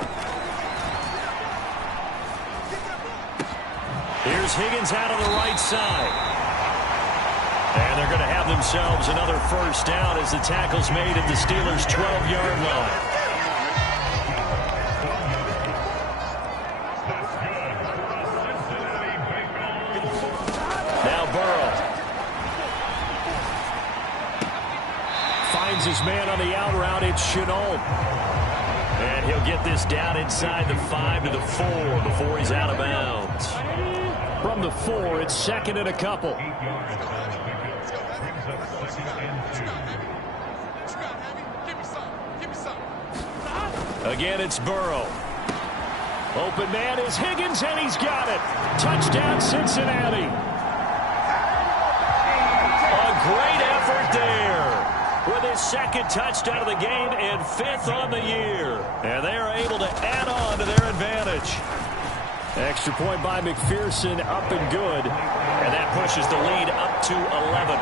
Here's Higgins out on the right side. And they're going to have themselves another first down as the tackle's made at the Steelers' 12-yard line. Now Burrow. Finds his man on the out route. It's Chenault. And he'll get this down inside the 5 to the 4 before he's out of bounds. From the 4, it's second and a couple. Again, it's Burrow. Open man is Higgins, and he's got it. Touchdown, Cincinnati. A great effort there with his second touchdown of the game and 5th on the year. And they are able to add on to their advantage. Extra point by McPherson, up and good. And that pushes the lead up to 11.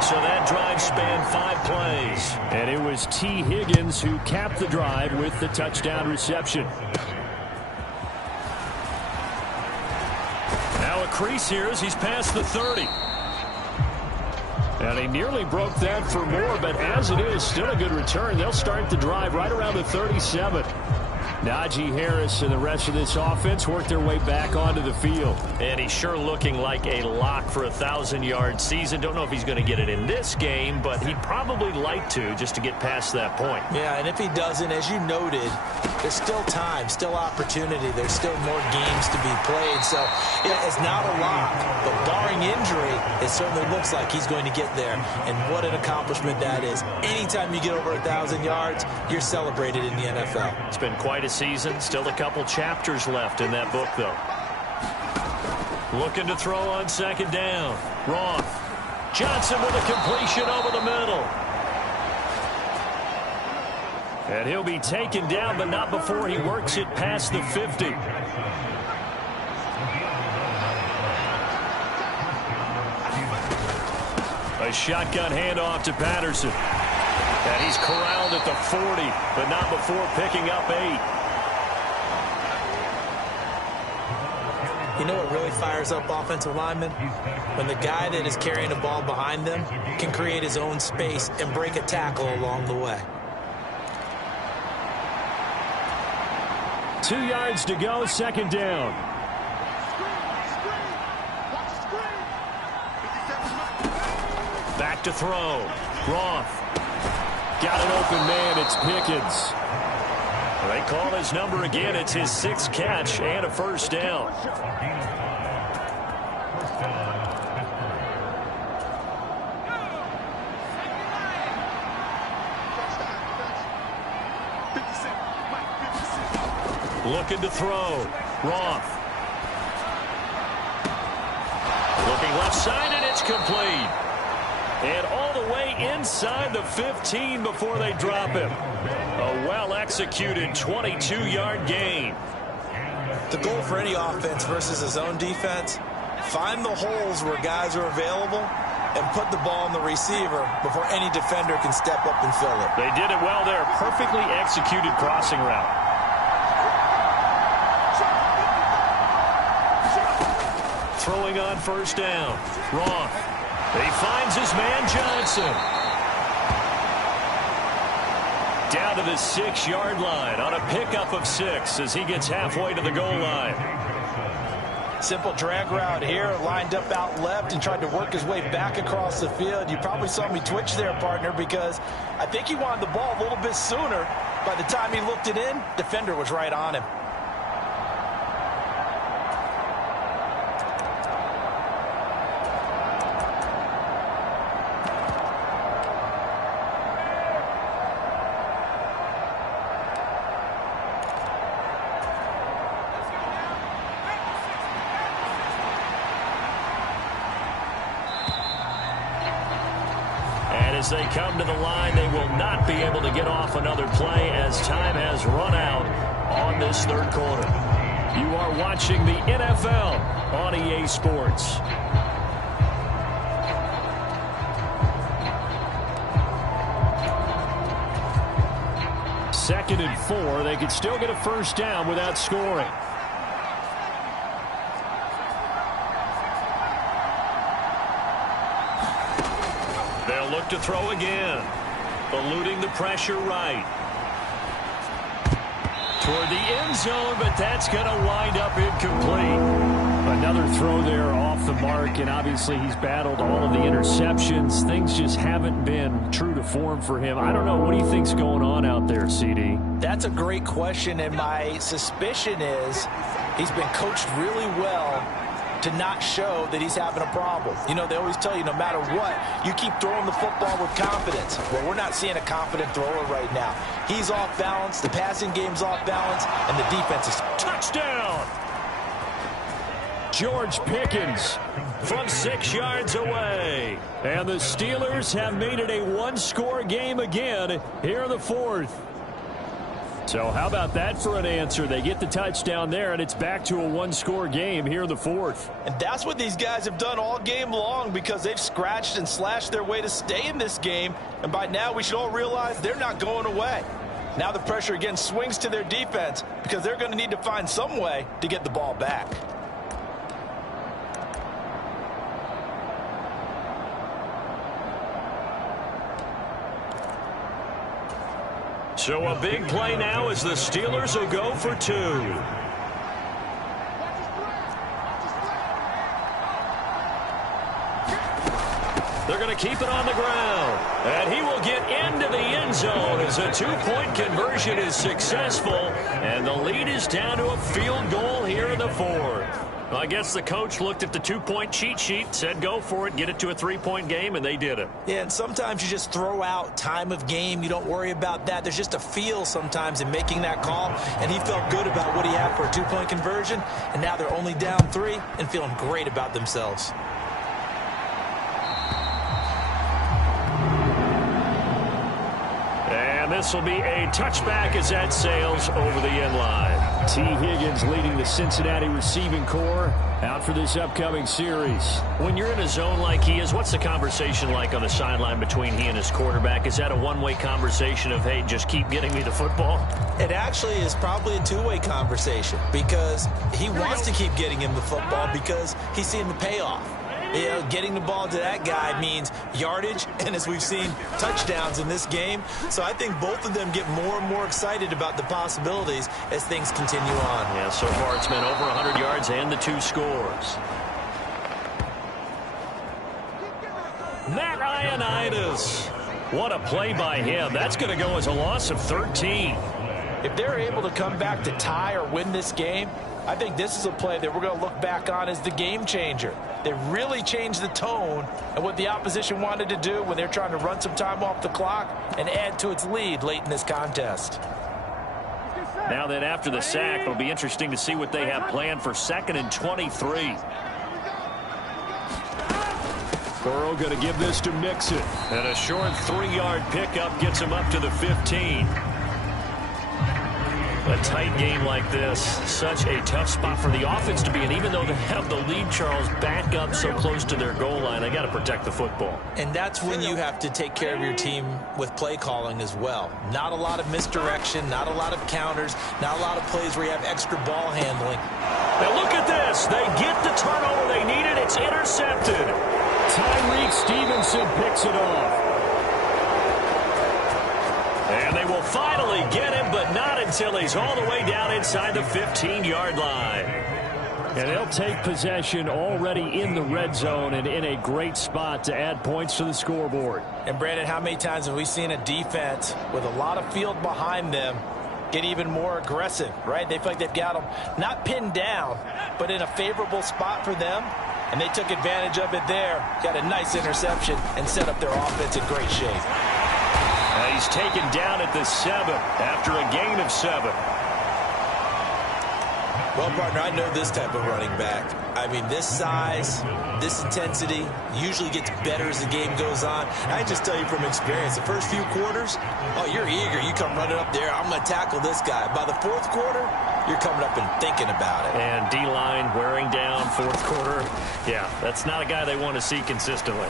So that drive spanned 5 plays. And it was T. Higgins who capped the drive with the touchdown reception. Now a crease here as he's past the 30. And he nearly broke that for more, but as it is, still a good return. They'll start the drive right around the 37. Najee Harris and the rest of this offense work their way back onto the field. And he's sure looking like a lock for a 1,000-yard season. Don't know if he's going to get it in this game, but he'd probably like to just to get past that point. Yeah, and if he doesn't, as you noted, there's still time, still opportunity. There's still more games to be played. So yeah, it's not a lock, but barring injury, it certainly looks like he's going to get there. And what an accomplishment that is. Anytime you get over 1,000 yards, you're celebrated in the NFL. It's been quite a season. Still a couple chapters left in that book, though. Looking to throw on second down. Roth. Johnson with a completion over the middle. And he'll be taken down, but not before he works it past the 50. A shotgun handoff to Patterson. And he's corralled at the 40, but not before picking up 8. You know what really fires up offensive linemen? When the guy that is carrying the ball behind them can create his own space and break a tackle along the way. 2 yards to go, second down. Back to throw. Roth. Got an open man. It's Pickens. They call his number again. It's his 6th catch and a first down. Looking to throw. Roth. Looking left side, and it's complete. And all the way inside the 15 before they drop him. A well-executed 22-yard gain. The goal for any offense versus a zone defense, find the holes where guys are available and put the ball in the receiver before any defender can step up and fill it. They did it well there. Perfectly executed crossing route. Throwing on first down. Roth. He finds his man Johnson. Down to the 6-yard line on a pickup of 6 as he gets halfway to the goal line. Simple drag route here, lined up out left and tried to work his way back across the field. You probably saw me twitch there, partner, because I think he wanted the ball a little bit sooner. By the time he looked it in, defender was right on him. As they come to the line, they will not be able to get off another play as time has run out on this third quarter. You are watching the NFL on EA Sports. Second and 4. They could still get a first down without scoring. They'll look to throw again. Eluding the pressure right. Toward the end zone, but that's going to wind up incomplete. Another throw there off the mark, and obviously he's battled all of the interceptions. Things just haven't been true to form for him. I don't know. What do you think's going on out there, CD? That's a great question, and my suspicion is he's been coached really well to not show that he's having a problem. You know, they always tell you no matter what, you keep throwing the football with confidence. Well, we're not seeing a confident thrower right now. He's off balance, the passing game's off balance, and the defense is... Touchdown! George Pickens from 6 yards away. And the Steelers have made it a one-score game again here in the fourth. So how about that for an answer? They get the touchdown there, and it's back to a one-score game here in the fourth. And that's what these guys have done all game long, because they've scratched and slashed their way to stay in this game. And by now, we should all realize they're not going away. Now the pressure again swings to their defense, because they're going to need to find some way to get the ball back. So a big play now as the Steelers will go for 2. They're going to keep it on the ground. And he will get into the end zone as a two-point conversion is successful. And the lead is down to a field goal here in the fourth. Well, I guess the coach looked at the two-point cheat sheet, said go for it, get it to a three-point game, and they did it. Yeah, and sometimes you just throw out time of game. You don't worry about that. There's just a feel sometimes in making that call, and he felt good about what he had for a two-point conversion, and now they're only down 3 and feeling great about themselves. And this will be a touchback as that sails over the end line. T. Higgins leading the Cincinnati receiving corps out for this upcoming series. When you're in a zone like he is, what's the conversation like on the sideline between he and his quarterback? Is that a one-way conversation of, hey, just keep getting me the football? It actually is probably a two-way conversation, because he wants to keep getting him the football because he's seeing the payoff. You know, getting the ball to that guy means yardage, and as we've seen, touchdowns in this game. So I think both of them get more and more excited about the possibilities as things continue on. Yeah, so far it's been over 100 yards and the 2 scores. Matt Ioannidis. What a play by him. That's going to go as a loss of 13. If they're able to come back to tie or win this game, I think this is a play that we're going to look back on as the game changer. They really changed the tone and what the opposition wanted to do when they're trying to run some time off the clock and add to its lead late in this contest. Now that after the sack, it'll be interesting to see what they have planned for 2nd and 23. Burrow going to give this to Mixon. And a short 3-yard pickup gets him up to the 15. A tight game like this, such a tough spot for the offense to be in. Even though they have the lead, Charles, back up so close to their goal line, they got to protect the football. And that's when you have to take care of your team with play calling as well. Not a lot of misdirection, not a lot of counters, not a lot of plays where you have extra ball handling. Now look at this. They get the turnover they needed. It's intercepted. Tyreek Stevenson picks it off. And they will finally get him, but not until he's all the way down inside the 15-yard line. And they'll take possession already in the red zone and in a great spot to add points to the scoreboard. And, Brandon, how many times have we seen a defense with a lot of field behind them get even more aggressive, right? They feel like they've got them not pinned down, but in a favorable spot for them. And they took advantage of it there, got a nice interception, and set up their offense in great shape. He's taken down at the 7 after a gain of 7. Well, partner, I know this type of running back. I mean, this size, this intensity usually gets better as the game goes on. I just tell you from experience, the first few quarters, oh, you're eager. You come running up there, I'm going to tackle this guy. By the fourth quarter, you're coming up and thinking about it. And D-line wearing down fourth quarter. Yeah, that's not a guy they want to see consistently.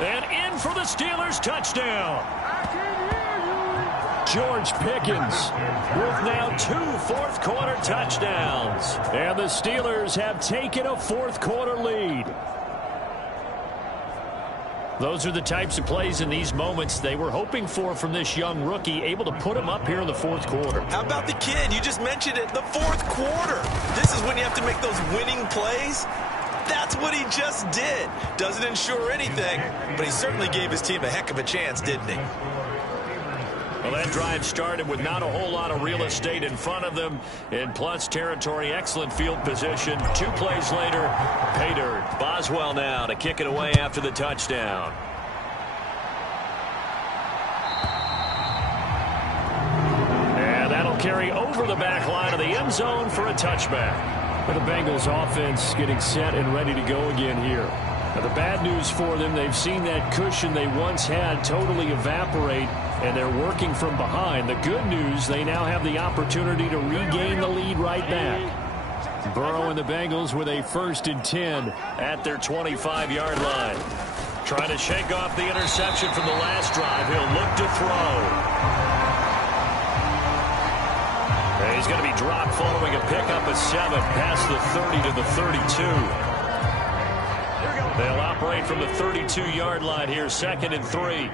And in for the Steelers touchdown. George Pickens with now 2 fourth-quarter touchdowns. And the Steelers have taken a fourth-quarter lead. Those are the types of plays in these moments they were hoping for from this young rookie, able to put him up here in the fourth quarter. How about the kid? You just mentioned it, the fourth quarter. This is when you have to make those winning plays. That's what he just did. Doesn't ensure anything, but he certainly gave his team a heck of a chance, didn't he? Well, that drive started with not a whole lot of real estate in front of them. In plus territory, excellent field position. 2 plays later, pay dirt. Boswell now to kick it away after the touchdown. And that'll carry over the back line of the end zone for a touchback. The Bengals offense getting set and ready to go again here. Now, the bad news for them, they've seen that cushion they once had totally evaporate, and they're working from behind. The good news, they now have the opportunity to regain the lead right back. Burrow and the Bengals with a 1st and 10 at their 25-yard line. Trying to shake off the interception from the last drive. He'll look to throw. He's going to be dropped following a pickup of 7 past the 30 to the 32. They'll operate from the 32-yard line here, 2nd and 3.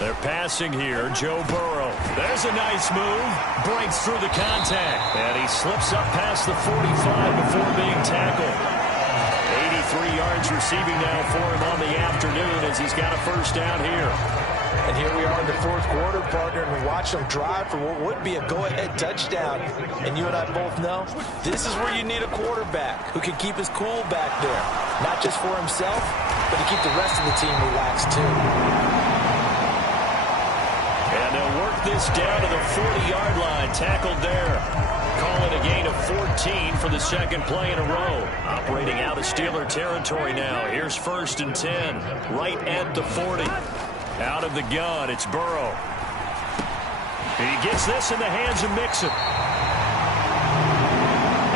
They're passing here. Joe Burrow. There's a nice move. Breaks through the contact. And he slips up past the 45 before being tackled. 83 yards receiving now for him on the afternoon as he's got a 1st down here. And here we are in the fourth quarter, partner, and we watch them drive for what would be a go-ahead touchdown. And you and I both know this is where you need a quarterback who can keep his cool back there. Not just for himself, but to keep the rest of the team relaxed too. And they'll work this down to the 40-yard line. Tackled there. Call it a gain of 14 for the 2nd play in a row. Operating out of Steeler territory now. Here's 1st and 10. Right at the 40. Out of the gun, it's Burrow. He gets this in the hands of Mixon.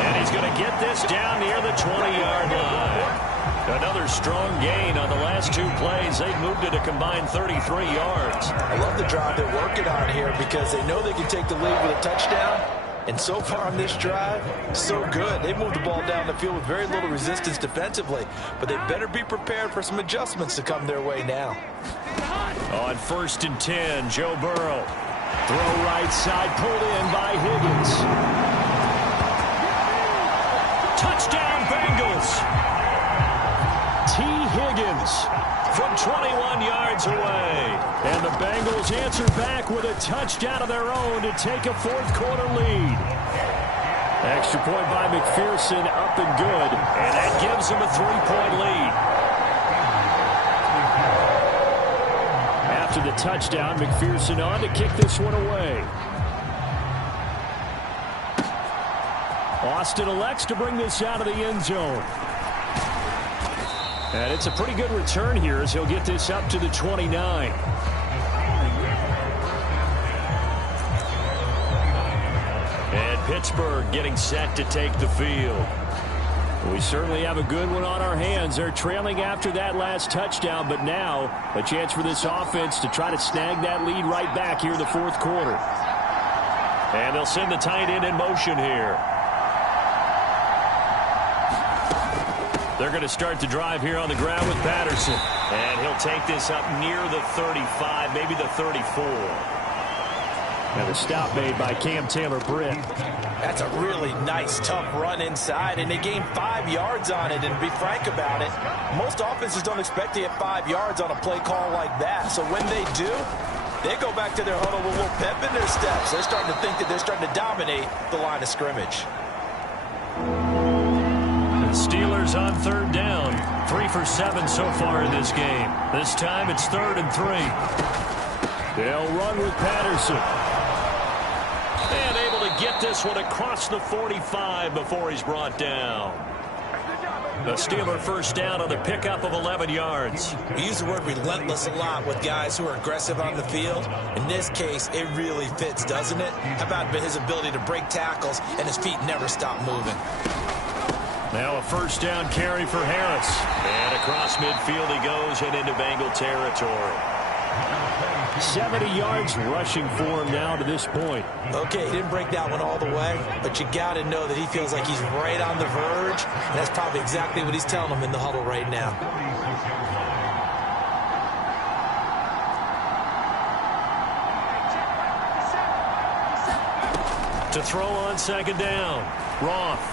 And he's going to get this down near the 20-yard line. Another strong gain on the last 2 plays. They've moved it a combined 33 yards. I love the drive they're working on here because they know they can take the lead with a touchdown. And so far on this drive, so good. They moved the ball down the field with very little resistance defensively, but they better be prepared for some adjustments to come their way now. On 1st and 10, Joe Burrow. Throw right side, pulled in by Higgins. Touchdown, Bengals. T. Higgins from 21 yards away. And the Bengals answer back with a touchdown of their own to take a fourth-quarter lead. Extra point by McPherson, up and good. And that gives them a 3-point lead. After the touchdown, McPherson on to kick this one away. Austin elects to bring this out of the end zone. And it's a pretty good return here as he'll get this up to the 29. And Pittsburgh getting set to take the field. We certainly have a good one on our hands. They're trailing after that last touchdown, but now a chance for this offense to try to snag that lead right back here in the fourth quarter. And they'll send the tight end in motion here. They're going to start the drive here on the ground with Patterson. And he'll take this up near the 35, maybe the 34. And the stop made by Cam Taylor-Britt. That's a really nice, tough run inside, and they gained 5 yards on it. And to be frank about it, most offenses don't expect to get 5 yards on a play call like that. So when they do, they go back to their huddle with a little pep in their steps. They're starting to think that they're starting to dominate the line of scrimmage. The Steelers on third down. 3 for 7 so far in this game. This time it's 3rd and 3. They'll run with Patterson. And able to get this one across the 45 before he's brought down. The Steeler first down on the pickup of 11 yards. We use the word relentless a lot with guys who are aggressive on the field. In this case, it really fits, doesn't it? How about his ability to break tackles and his feet never stop moving? Now a first down carry for Harris. And across midfield he goes and into Bengal territory. 70 yards rushing for him now to this point. Okay, he didn't break that one all the way, but you got to know that he feels like he's right on the verge, and that's probably exactly what he's telling them in the huddle right now. To throw on second down, Roth.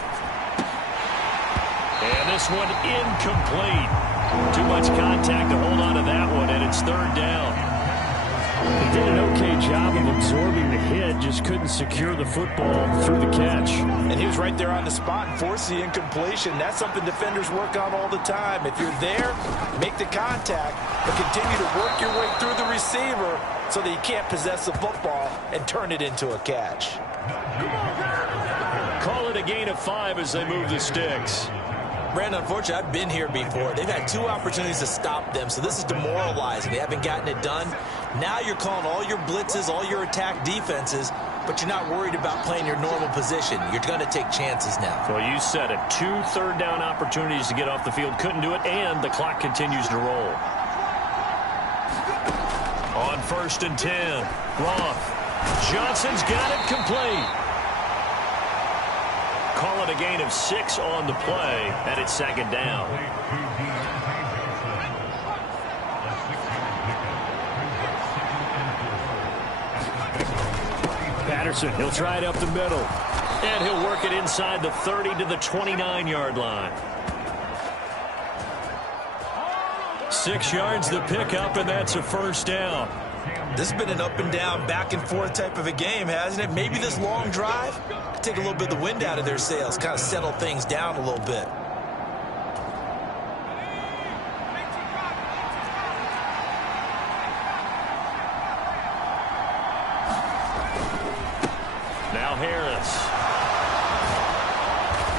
And this one incomplete. Too much contact to hold on to that one, and it's 3rd down. He did an okay job of absorbing the hit, just couldn't secure the football through the catch. And he was right there on the spot and forced the incompletion. That's something defenders work on all the time. If you're there, make the contact, but continue to work your way through the receiver so that you can't possess the football and turn it into a catch. Call it a gain of 5 as they move the sticks. Brandon, unfortunately, I've been here before. They've had 2 opportunities to stop them, so this is demoralizing. They haven't gotten it done. Now you're calling all your blitzes, all your attack defenses, but you're not worried about playing your normal position. You're going to take chances now. Well, you said it. 2 third-down opportunities to get off the field. Couldn't do it, and the clock continues to roll. On 1st and 10, Roth. Johnson's got it complete. Call it a gain of 6 on the play, and it's 2nd down. Patterson, he'll try it up the middle. And he'll work it inside the 30 to the 29-yard line. 6 yards the pickup, and that's a 1st down. This has been an up-and-down, back-and-forth type of a game, hasn't it? Maybe this long drive could take a little bit of the wind out of their sails, kind of settle things down a little bit. Now Harris.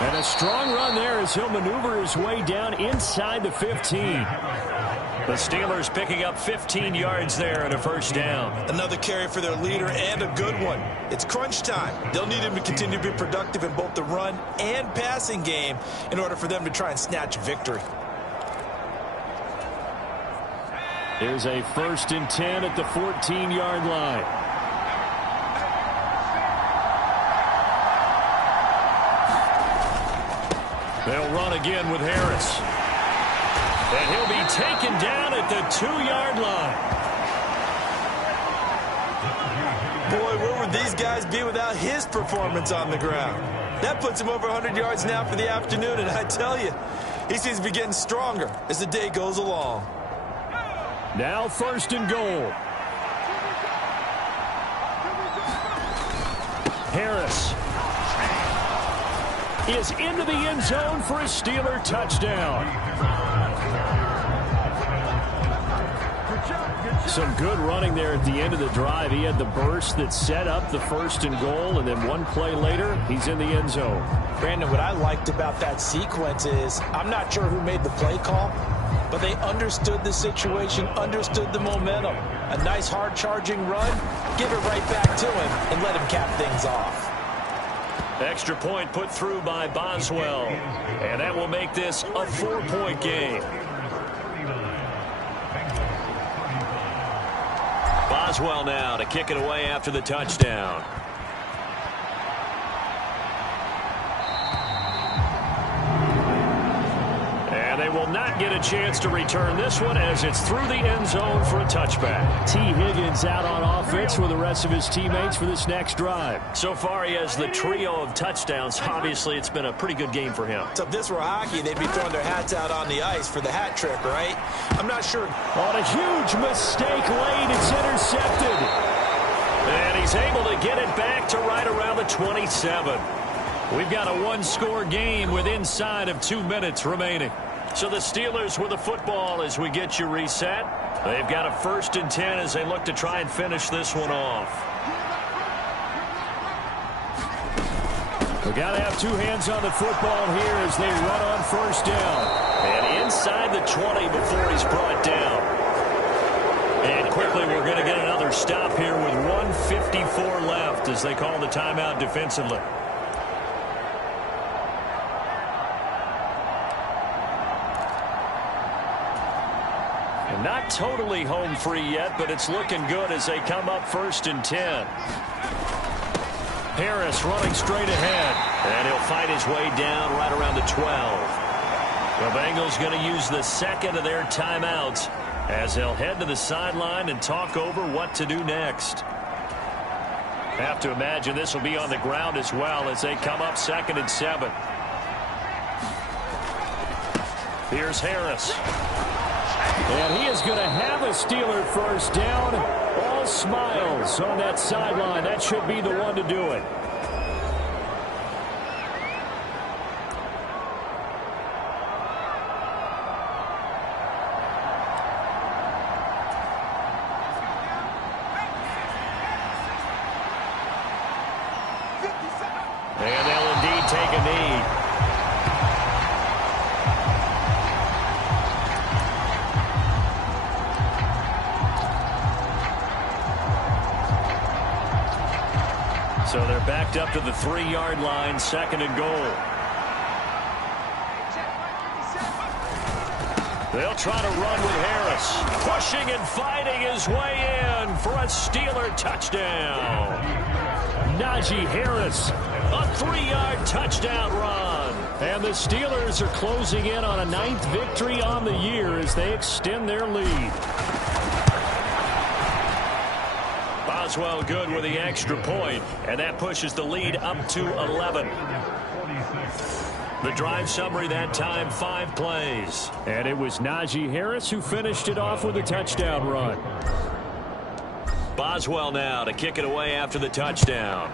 And a strong run there as he'll maneuver his way down inside the 15. The Steelers picking up 15 yards there and a 1st down. Another carry for their leader and a good one. It's crunch time. They'll need him to continue to be productive in both the run and passing game in order for them to try and snatch victory. Here's a 1st and 10 at the 14-yard line. They'll run again with Harris. And he'll be taken down at the 2-yard line. Boy, where would these guys be without his performance on the ground? That puts him over 100 yards now for the afternoon, and I tell you, he seems to be getting stronger as the day goes along. Now 1st and goal. Harris is into the end zone for a Steeler touchdown. Some good running there at the end of the drive. He had the burst that set up the 1st and goal, and then one play later, he's in the end zone. Brandon, what I liked about that sequence is I'm not sure who made the play call, but they understood the situation, understood the momentum. A nice hard-charging run, give it right back to him, and let him cap things off. Extra point put through by Boswell. And that will make this a 4-point game. Boswell now to kick it away after the touchdown. And they will not get a chance to return this one as it's through the end zone for a touchback. T. Higgins out on offense with the rest of his teammates for this next drive. So far, he has the trio of touchdowns. Obviously, it's been a pretty good game for him. So if this were hockey, they'd be throwing their hats out on the ice for the hat trick, right? I'm not sure. On a huge mistake late, it's intercepted. And he's able to get it back to right around the 27. We've got a one-score game with inside of 2 minutes remaining. So the Steelers with the football as we get you reset. They've got a 1st and 10 as they look to try and finish this one off. We've got to have 2 hands on the football here as they run on 1st down. And inside the 20 before he's brought down. And quickly we're going to get another stop here with 1:54 left as they call the timeout defensively. Not totally home free yet, but it's looking good as they come up 1st and 10. Harris running straight ahead. And he'll fight his way down right around the 12. The Bengals going to use the second of their timeouts as they'll head to the sideline and talk over what to do next. Have to imagine this will be on the ground as well as they come up 2nd and 7. Here's Harris. And he is going to have a Steeler 1st down. All smiles on that sideline. That should be the one to do it. And they'll indeed take a knee. So they're backed up to the 3-yard line, 2nd and goal. They'll try to run with Harris. Pushing and fighting his way in for a Steeler touchdown. Najee Harris, a 3-yard touchdown run. And the Steelers are closing in on a 9th victory on the year as they extend their lead. Boswell good with the extra point, and that pushes the lead up to 11. The drive summary that time, 5 plays. And it was Najee Harris who finished it off with a touchdown run. Boswell now to kick it away after the touchdown.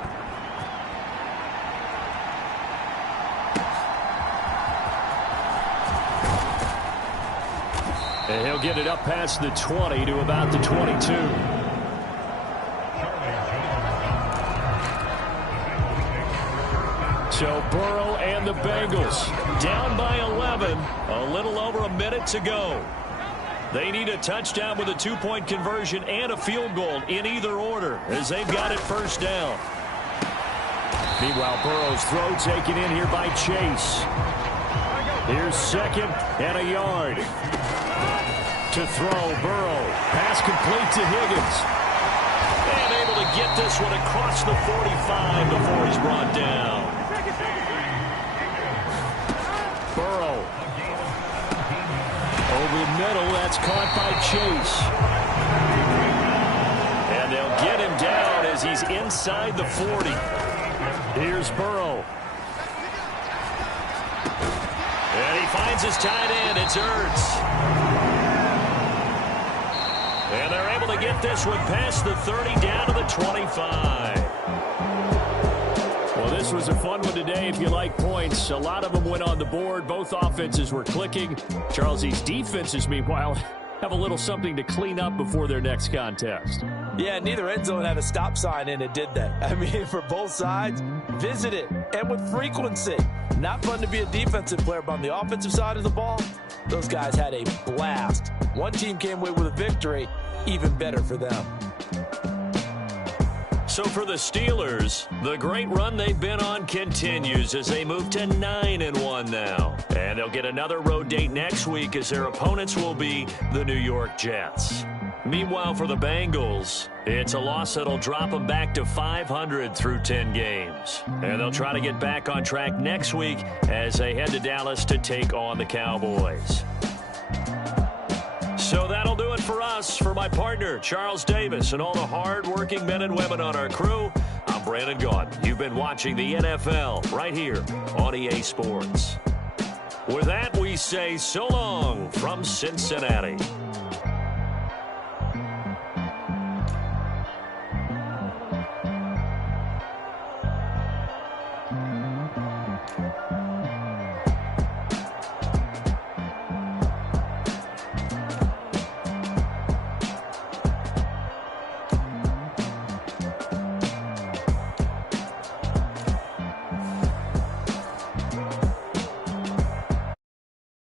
And he'll get it up past the 20 to about the 22. So Burrow and the Bengals down by 11, a little over a minute to go. They need a touchdown with a 2-point conversion and a field goal in either order as they've got it 1st down. Meanwhile, Burrow's throw taken in here by Chase. Here's 2nd and a yard. To throw, Burrow. Pass complete to Higgins. And able to get this one across the 45 before he's brought down. Burrow. Over the middle, that's caught by Chase. And they'll get him down as he's inside the 40. Here's Burrow. And he finds his tight end. It's Ertz. And they're able to get this one past the 30 down to the 25. Well, this was a fun one today if you like points. A lot of them went on the board. Both offenses were clicking. Charles's defenses, meanwhile, have a little something to clean up before their next contest. Yeah, neither end zone had a stop sign in it, did they? I mean, for both sides, visit it, and with frequency. Not fun to be a defensive player, but on the offensive side of the ball, those guys had a blast. One team came away with a victory, even better for them. So for the Steelers, the great run they've been on continues as they move to 9-1 now. And they'll get another road date next week as their opponents will be the New York Jets. Meanwhile, for the Bengals, it's a loss that'll drop them back to 500 through 10 games. And they'll try to get back on track next week as they head to Dallas to take on the Cowboys. So that'll do it for us. For my partner, Charles Davis, and all the hard-working men and women on our crew, I'm Brandon Gaudin. You've been watching the NFL right here on EA Sports. With that, we say so long from Cincinnati.